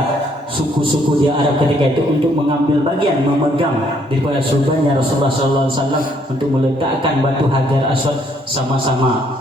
suku-suku di Arab ketika itu untuk mengambil bagian, memegang daripada sulbannya Rasulullah SAW untuk meletakkan batu Hajar Aswad sama-sama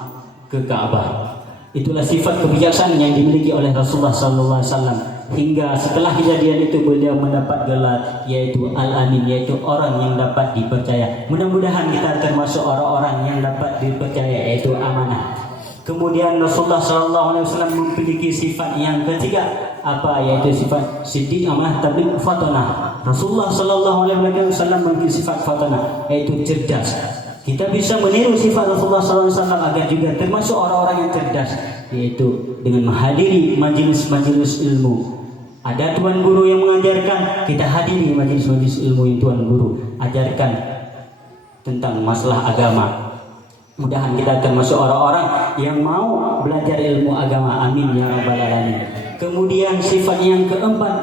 ke Ka'bah. Itulah sifat kebijaksanaan yang dimiliki oleh Rasulullah SAW. Hingga setelah kejadian itu beliau mendapat gelar yaitu Al-Amin, yaitu orang yang dapat dipercaya. Mudah-mudahan kita termasuk orang-orang yang dapat dipercaya, yaitu amanah. Kemudian Rasulullah SAW memiliki sifat yang ketiga, yaitu sifat siddiq, amanah, tabligh, fatanah. Rasulullah SAW memiliki sifat fatanah, yaitu cerdas. Kita bisa meniru sifat Rasulullah SAW agar juga termasuk orang-orang yang cerdas, yaitu dengan menghadiri majelis-majelis ilmu. Ada tuan guru yang mengajarkan, kita hadiri majelis-majelis ilmu yang tuan guru ajarkan tentang masalah agama. Mudahan kita termasuk orang-orang yang mau belajar ilmu agama. Amin ya rabbal alamin. Kemudian sifat yang keempat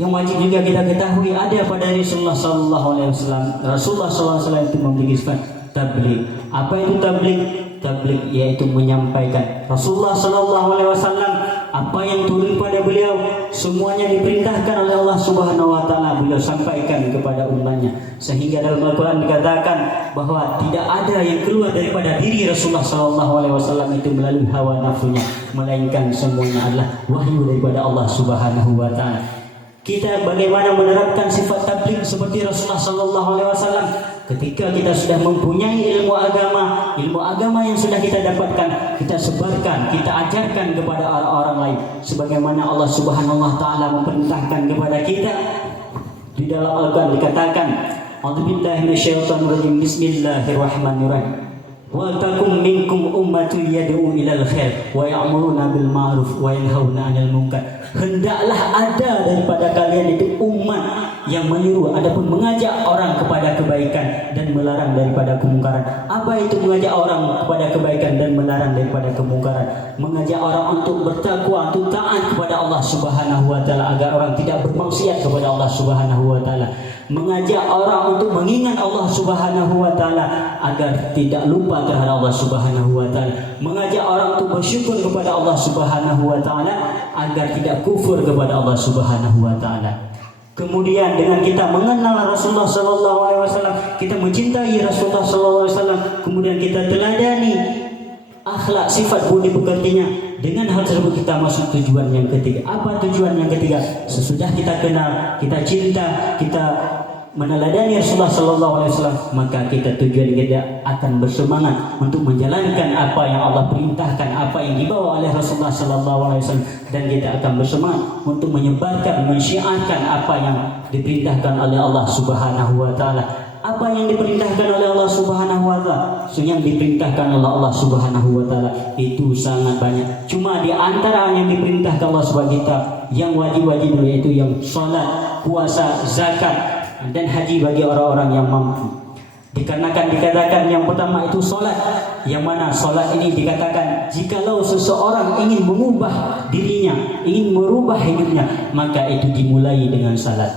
yang wajib juga kita ketahui ada pada Rasulullah SAW. Rasulullah SAW itu memiliki sifat tabligh. Apa itu tabligh? Tabligh yaitu menyampaikan. Rasulullah SAW apa yang turun pada beliau semuanya diperintahkan oleh Allah Subhanahu wa taala beliau sampaikan kepada umatnya, sehingga dalam Al-Qur'an dikatakan bahwa tidak ada yang keluar daripada diri Rasulullah SAW itu melalui hawa nafsunya, melainkan semuanya adalah wahyu daripada Allah Subhanahu wa taala. Kita bagaimana menerapkan sifat tabligh seperti Rasulullah SAW? Ketika kita sudah mempunyai ilmu agama yang sudah kita dapatkan, kita sebarkan, kita ajarkan kepada orang-orang lain. Sebagaimana Allah Subhanahu wa taala memerintahkan kepada kita di dalam Al-Qur'an dikatakan, "A'udzubillahi minasyaitonirrajim. Bismillahirrahmanirrahim. Wa takum minkum ummatun yad'u ilal khair wa ya'muruna bil ma'ruf wa yanhauna 'anil munkar." Hendaklah ada daripada kalian itu umat yang menyeru adapun mengajak orang kepada kebaikan dan melarang daripada kemungkaran. Apa itu mengajak orang kepada kebaikan dan melarang daripada kemungkaran? Mengajak orang untuk bertakwa, untuk taat kepada Allah Subhanahu wa taala agar orang tidak bermaksiat kepada Allah Subhanahu wa taala. Mengajak orang untuk mengingat Allah Subhanahu wa taala agar tidak lupa terhadap Allah Subhanahu wa taala. Mengajak orang untuk bersyukur kepada Allah Subhanahu wa taala agar tidak kufur kepada Allah Subhanahu wa taala. Kemudian dengan kita mengenal Rasulullah SAW, kita mencintai Rasulullah SAW, kemudian kita teladani akhlak, sifat budi pekertinya. Dengan hal tersebut kita masuk tujuan yang ketiga. Apa tujuan yang ketiga? Sesudah kita kenal, kita cinta, kita meneladani Rasulullah SAW, maka kita tujuan kita akan bersemangat untuk menjalankan apa yang Allah perintahkan, apa yang dibawa oleh Rasulullah SAW, dan kita akan bersemangat untuk menyebarkan, mensyiarkan apa yang diperintahkan oleh Allah Subhanahu wa taala. Apa yang diperintahkan oleh Allah Subhanahu wa taala? Yang diperintahkan oleh Allah Subhanahu wa taala itu sangat banyak. Cuma di antara yang diperintahkan Allah Subhanahu wa taala yang wajib-wajib yaitu yang salat, puasa, zakat, dan haji bagi orang-orang yang mampu. Dikarenakan yang pertama itu solat, yang mana solat ini dikatakan jikalau seseorang ingin mengubah dirinya, ingin merubah hidupnya, maka itu dimulai dengan salat.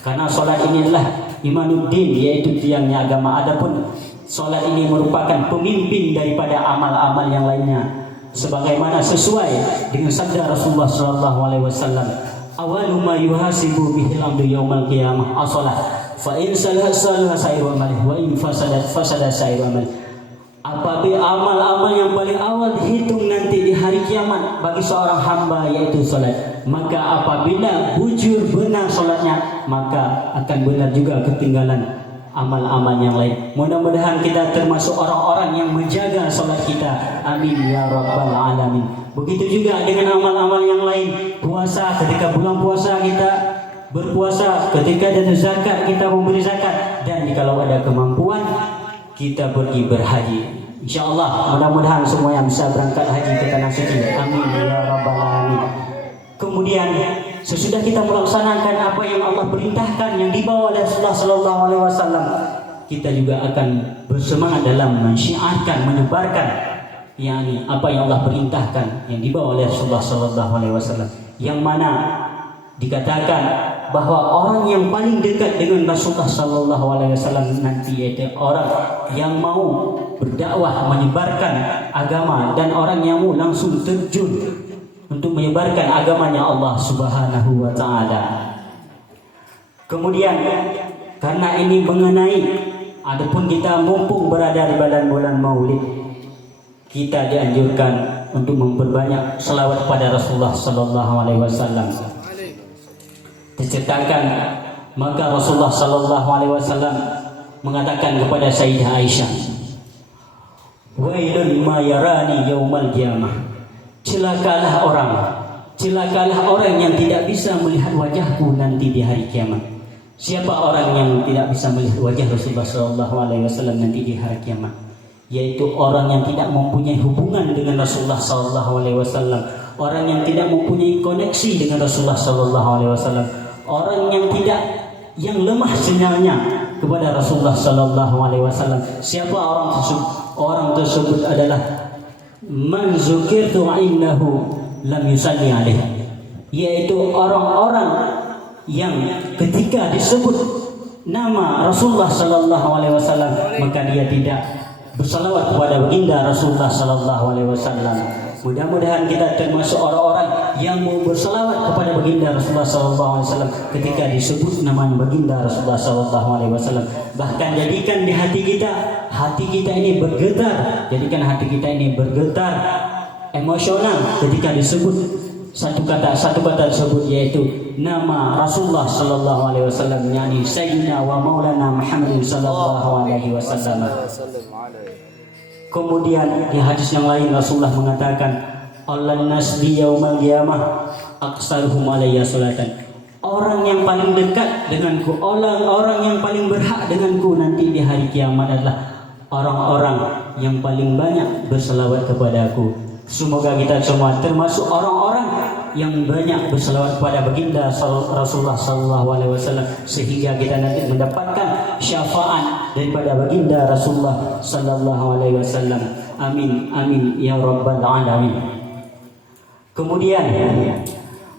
Karena solat ini adalah imanuddin, yaitu tiangnya agama. Adapun solat ini merupakan pemimpin daripada amal-amal yang lainnya, sebagaimana sesuai dengan sabda Rasulullah SAW, "Awalu ma yuhasibu bihil abdu yaumal qiyamah as-shalah. Fa in salaha salaha sa'iru amalih wa in fasadat fasada sa'iru amalih." Apabila amal-amal yang paling awal dihitung nanti di hari kiamat bagi seorang hamba yaitu salat, maka apabila bujur benar salatnya, maka akan benar juga ketinggalan amal-amal yang lain. Mudah-mudahan kita termasuk orang-orang yang menjaga salat kita. Amin ya rabbal alamin. Begitu juga dengan amal-amal yang lain. Puasa, ketika bulan puasa kita berpuasa, ketika ada zakat kita memberi zakat, dan kalau ada kemampuan kita pergi berhaji. InsyaAllah mudah-mudahan semua yang bisa berangkat haji ke tanah suci. Amin ya rabbal alamin. Kemudian sesudah kita melaksanakan apa yang Allah perintahkan yang dibawa oleh Rasulullah SAW, kita juga akan bersemangat dalam mensyiarkan, menyebarkan yakni apa yang Allah perintahkan yang dibawa oleh Rasulullah SAW, yang mana dikatakan bahwa orang yang paling dekat dengan Rasulullah SAW nanti yaitu orang yang mau berdakwah menyebarkan agama dan orang yang mau langsung terjun untuk menyebarkan agamanya Allah Subhanahu wa taala. Kemudian karena ini mengenai adapun kita mumpung berada di bulan Maulid, kita dianjurkan untuk memperbanyak selawat pada Rasulullah sallallahu alaihi wasallam. Diceritakan maka Rasulullah sallallahu alaihi wasallam mengatakan kepada Sayyidah Aisyah, "Wailun ma yarani yaumal qiyamah." Celakalah orang yang tidak bisa melihat wajahku nanti di hari kiamat. Siapa orang yang tidak bisa melihat wajah Rasulullah sallallahu alaihi wasallam nanti di hari kiamat? Yaitu orang yang tidak mempunyai hubungan dengan Rasulullah sallallahu alaihi wasallam, orang yang tidak mempunyai koneksi dengan Rasulullah sallallahu alaihi wasallam, orang yang lemah sinyalnya kepada Rasulullah sallallahu alaihi wasallam. Siapa orang tersebut? Orang tersebut adalah man zukirtu innahu lam yusalli alaihi, yaitu orang-orang yang ketika disebut nama Rasulullah sallallahu alaihi wasallam maka dia tidak bersalawat kepada baginda Rasulullah sallallahu alaihi wasallam. Mudah-mudahan kita termasuk orang-orang yang mau bersalawat kepada baginda Rasulullah sallallahu alaihi wasallam ketika disebut nama baginda Rasulullah sallallahu alaihi wasallam. Bahkan jadikan di hati kita ini bergetar, jadikan hati kita ini bergetar emosional ketika disebut satu kata tersebut, yaitu nama Rasulullah sallallahu alaihi wasallam, yakni Sayyidina wa Maulana Muhammad sallallahu alaihi wasallam. Kemudian di hadis yang lain Rasulullah mengatakan, "Allan nas bi yaumal qiyamah aksaruhum alayya salatan." Orang yang paling dekat denganku, orang yang paling berhak denganku nanti di hari kiamat adalah orang-orang yang paling banyak berselawat kepadaku. Semoga kita semua termasuk orang-orang yang banyak berselawat kepada baginda Rasulullah sallallahu alaihi wasallam sehingga kita nanti mendapatkan syafaat daripada baginda Rasulullah sallallahu alaihi wasallam. Amin amin ya rabbal alamin. Kemudian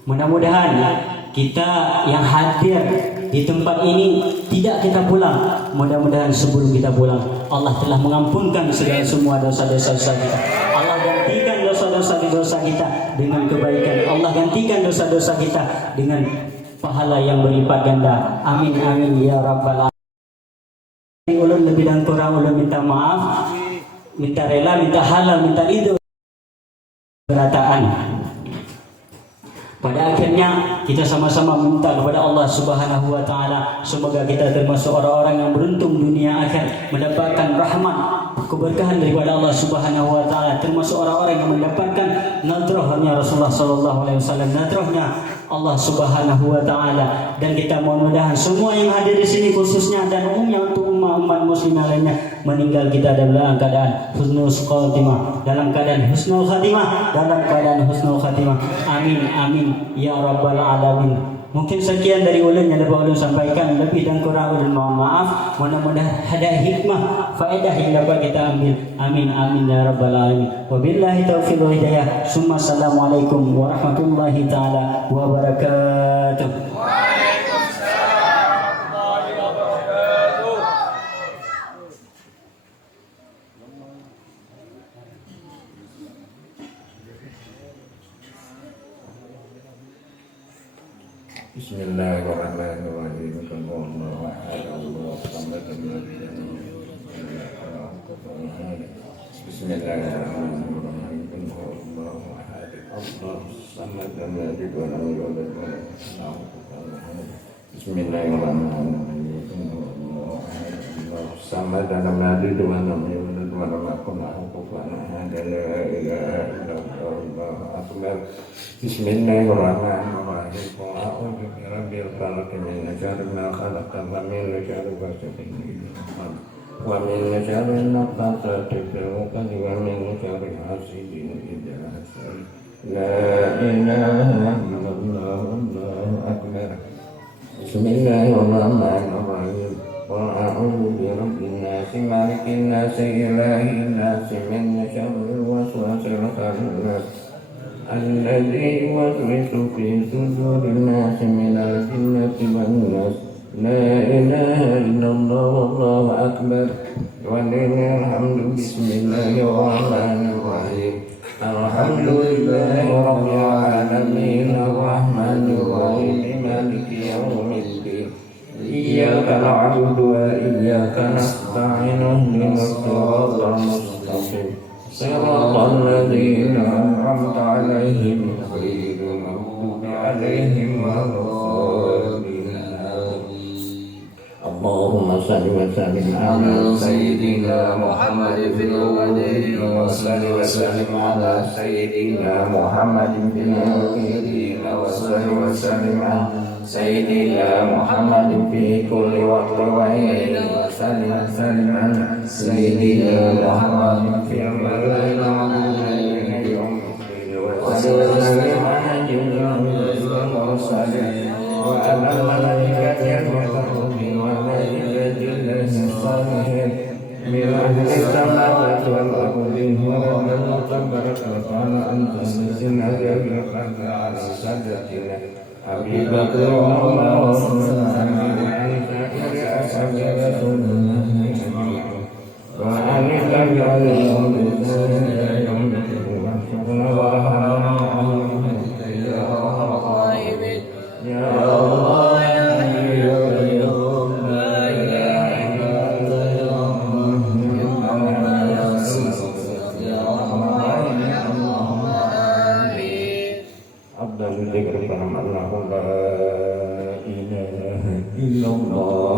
mudah-mudahan kita yang hadir di tempat ini tidak kita pulang. Mudah-mudahan sebelum kita pulang Allah telah mengampunkan segala semua dosa-dosa kita. Allah gantikan dosa-dosa kita dengan kebaikan. Allah gantikan dosa-dosa kita dengan pahala yang berlipat ganda. Amin amin ya rabbal alamin. Ulun lebih dan kurang ulun minta maaf, minta rela, minta halal, minta ridho berataan. Pada akhirnya kita sama-sama minta kepada Allah Subhanahu wa taala semoga kita termasuk orang-orang yang beruntung dunia akhir, mendapatkan rahmat keberkahan daripada Allah Subhanahu wa taala, termasuk orang-orang yang mendapatkan nadrahnya Rasulullah sallallahu alaihi wasallam, nadrahnya Allah Subhanahu wa taala. Dan kita mudah-mudahan semua yang hadir di sini khususnya dan umumnya untuk umat muslim lainnya meninggal kita dalam keadaan husnul khatimah, dalam keadaan husnul khatimah, dalam keadaan husnul khatimah. Amin amin ya rabbal alamin. Mungkin sekian dari ulun yang dapat ulun sampaikan, lebih dan kurang ulun mohon maaf. Mudah-mudahan ada hikmah, faedah yang dapat kita ambil. Amin amin ya rabbal alamin. Wabillahi taufiq wal hidayah. Summa assalamualaikum warahmatullahi taala wabarakatuh. Bismillahirrahmanirrahim. Bismillahirrahmanirrahim. A'udzu birabbil falaq min syarri ma khalaq wa min syarri ghasiqin idza waqab wa min syarri nafathati fil 'uqad wa min syarri hasidin idza hasad. La ilaha illallah wallahu akbar. Bismillahirrahmanirrahim. Qul a'udzu birabbin nas malikin nas ilahin nas min syarril waswasil khannas الذي يوسوس في صدور الناس من الجنة والناس. لا إله إلا الله والله أكبر ولله الحمد. بسم الله الرحمن الرحيم. الحمد لله رب العالمين. العالمين الرحمن الرحيم مالك يوم الدين إياك نعبد وإياك نستعين اهدنا الصراط المستقيم صراط الذين أنعمت عليهم غير المغضوب عليهم ولا الضالين اللهم صل وسلم على سيدنا محمد في الأولين وصل وسلم على سيدنا محمد في الآخرين وصل وسلم على سيدنا محمد في كل وقت وحين وصل وسلم على سيدنا محمد في الليل واليوم وصل وسلم على جميع المرسلين وعلى الملائكة المقربين وملائكة الله الصالحين من أهل السماوات والأرض ومن تبارك وتعالى أنت الذين أجابك على سادتنا أبي بكر وعمر وعثمان وعلي سائر أصحاب رسول الله أجمعين وعن تبعهم بإحسان إلى يوم الدين وارزقنا ورحمنا يا الله يا حي يا قيوم لا إله إلا أنت يا رحمن يا رسول يا رحمن يا الله أفضل الذكر فلما الله لا إله إلا الله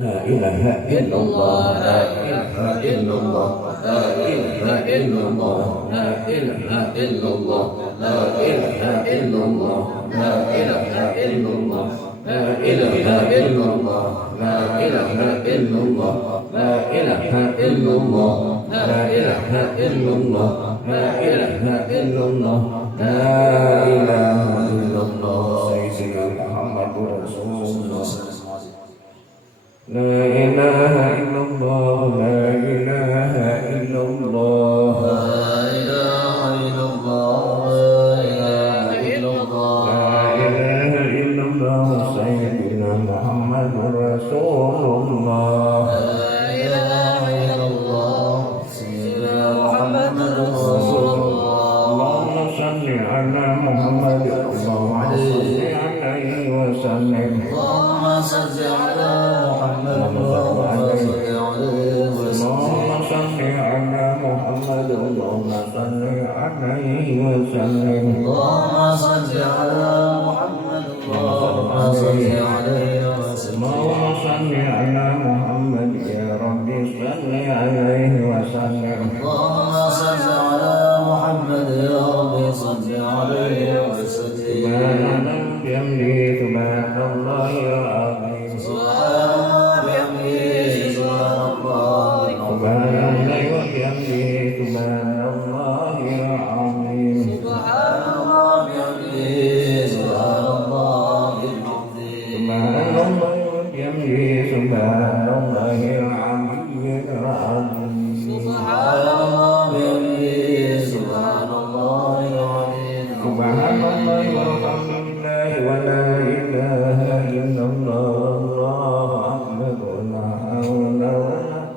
لا إله إلا الله لا إله إلا الله لا إله إلا الله لا إله إلا الله لا إله إلا الله لا إله إلا الله لا إله إلا الله لا إله إلا الله لا إله إلا الله لا إله إلا الله لا إله إلا الله لا إله إلا الله سيدنا محمد رسول الله لا إله إلا الله لا إله إلا الله لا إله إلا الله لا إله إلا الله لا إله إلا الله سيدنا محمد رسول الله لا إله إلا الله سيدنا محمد رسول الله اللهم صل على محمد اللهم صل عليه وسلم اللهم صل على محمد اللهم صل على محمد اللهم صل عليه وسلم اللهم صل على محمد اللهم صل عليه وسلم اللهم صل على محمد يا ربي صل عليه وسلم اللهم صل على محمد يا ربي صل عليه وسلم سبحان الله بحمده سبحان الله العظيم سبحان الله بحمده سبحان الله سبحان الله وبحمده سبحان الله العظيم سبحان الله بحمده سبحان الله العظيم سبحان الله وبحمده سبحان الله العلي العظيم سبحان الله بحمده سبحان الله العظيم سبحان الله والحمد لله ولا إله إلا الله الله أكبر لا حول ولا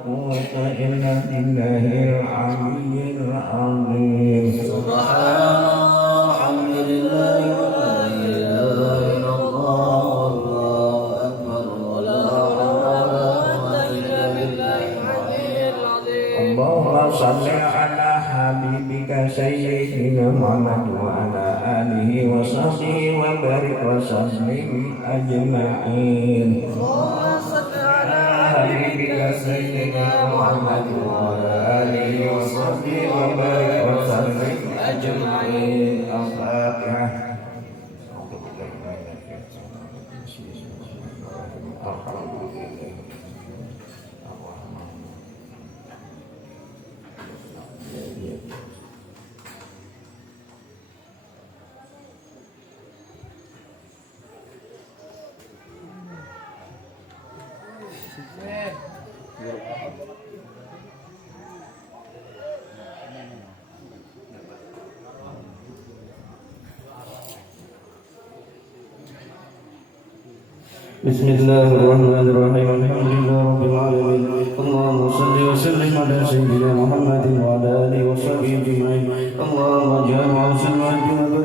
قوة إلا بالله العلي العظيم سبحان الله الحمد لله ولا إله إلا الله الله أكبر ولا حول ولا قوة إلا بالله العلي العظيم اللهم صل على حبيبك سيدنا محمد وعلى آله وصحبه وبارك وسلم أجمعين اللهم صل على حبيبك سيدنا محمد وعلى آله وصحبه وبارك وسلم أجمعين الفاتحة بسم الله الرحمن الرحيم الحمد لله رب العالمين اللهم صل وسلم على سيدنا محمد وعلى اله وصحبه اجمعين اللهم اجعل وسلم على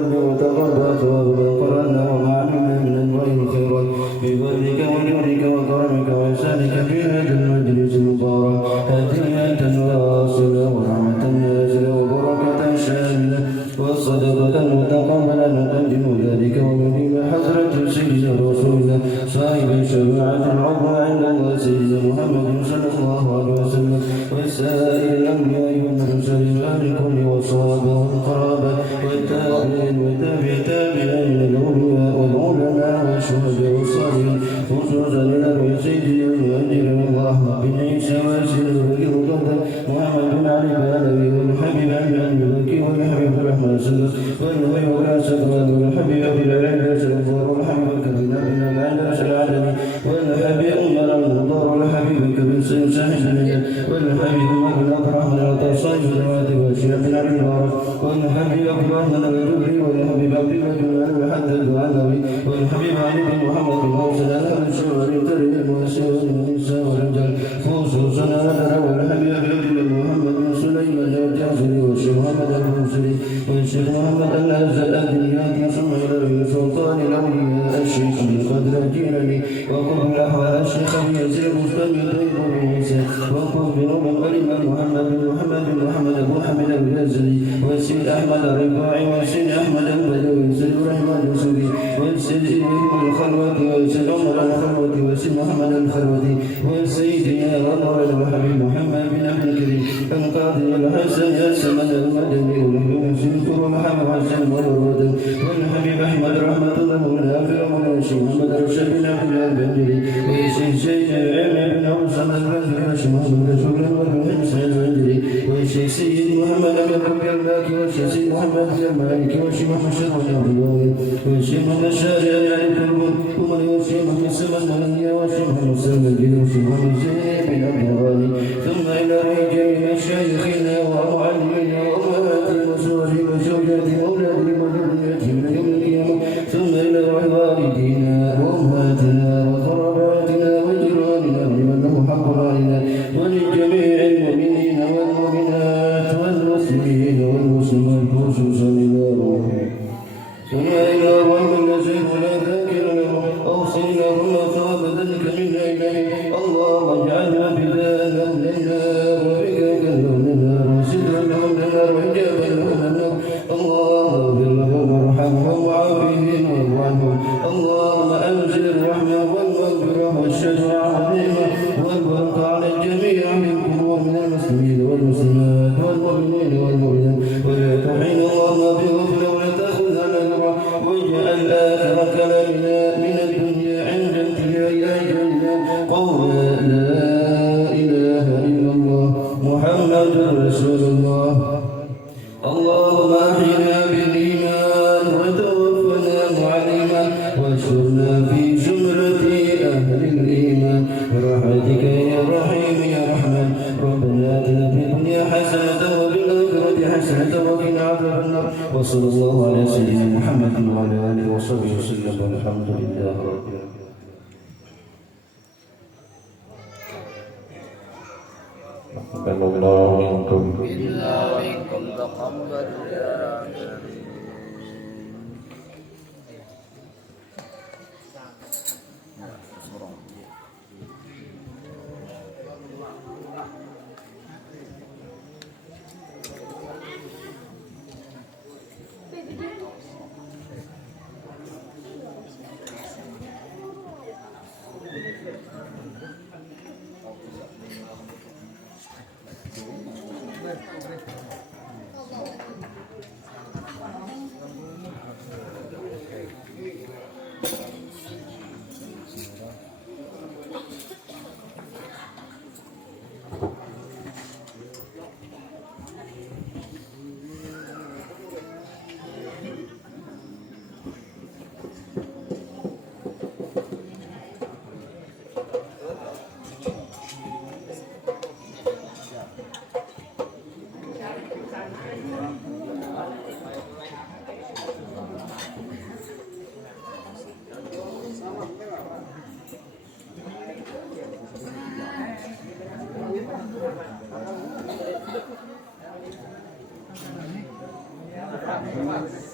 صدقة متقبلا نقدم ذلك ومن حضرة سيدنا رسول الله صاحب الشفاعة العظمى عند الله سيدنا محمد صلى الله عليه وسلم وسائر الأنبياء والمرسلين وأهل كل وصحابة والقرابة والتابعين وتابع تابعين الأولياء والعلماء والشهداء والصالحين خصوصا إلى سيدنا المهاجر الله بن عيسى واسل البكر القدر محمد بن علي النبي والحبيب عن البكر والحبيب الرحمن صلى والنبي والاسد والحبيب ابي العلاج الغفار والحبيب الكبير بن العلاج العالمي والحبيب عمر المضار والحبيب الكبير سيد ساحل والحبيب ابن الرحمن العطاء الرواد والشيخ علي المبارك والحبيب ابو الرحمن الجبري والحبيب عبد الله بن الحدد العلوي والحبيب علي بن محمد بن موسى اهل الشهر تري المؤسر والنساء والرجال خصوصا اهل والحبيب عبد محمد بن سليمان الجازري والشيخ محمد المنصري والشيخ محمد الأزدياني ثم إلى سلطان الأولياء الشيخ عبد القادر الجيلاني وقل الأحوال الشيخ يزيد مستمع طيب بن عيسى وقل بنوم الإمام محمد بن حمد الغزالي والسيد أحمد الرفاعي والسيد أحمد البدوي والسيد رحمن السوري والسيد إبراهيم الخلوتي والسيد عمر الخلوتي والسيد محمد الخلوتي والسيد يا عمر الحبيب محمد بن عبد الكريم القاضي الحسن السمن المدني والحبيب محمد حسن والوردن والحبيب أحمد رحمة الله والنافع والشيخ محمد رشد بن عبد الله البندري والشيخ سيد العلم بن حسن البندري والشيخ محمد رسول والحسن سيد البندري والشيخ سيد محمد بن ربي المالكي والشيخ سيد محمد بن المالكي والشيخ محمد شرف الأبواب والشيخ محمد الشارع يعني كلهم والشيخ محمد سمن المنيا والشيخ محمد سلم الجن والشيخ محمد زين بن عبد الغني ثم إلى جميع مشايخنا ومعلمينا وأمهاتنا وزوجي وزوجاتي وأولادي وذرياتي من يوم القيامة ثم إلى والدينا وأمهاتنا وقراباتنا وجيراننا لمن له حق علينا ولجميع المؤمنين والمؤمنات والمسلمين والمسلمات خصوصا إلى روحهم ثم إلى روح الذين لا ذاكر لهم أوصينا هما ثواب ذلك منا إليه اللهم اجعلنا بدانا لنا وبك لنا وسدرا لهم لنا وحجابا لهم لنا اللهم اغفر لهم وارحمهم وعافهم واعف عنهم اللهم أنزل الرحمة والمغفرة والشفاعة العظيمة والبركة على الجميع منكم من المسلمين والمسلمات والمؤمنين والمؤمنات ولا تحين اللهم بغفلة ولا تأخذ على واجعل آخر كلامنا من الدنيا عند انتهاء أجلنا قول لا إله إلا الله محمد رسول الله اللهم أحينا بالإيمان وتوفنا مع الإيمان واشرنا في زمرة أهل الإيمان برحمتك يا رحيم يا رحمن ربنا آتنا في الدنيا حسنة وفي الآخرة حسنة وقنا عذاب النار وصلى الله على سيدنا محمد وعلى آله وصحبه وسلم والحمد لله رب العالمين. تقبل الله منكم منا ومنكم تقبل يا كريم. Terima kasih.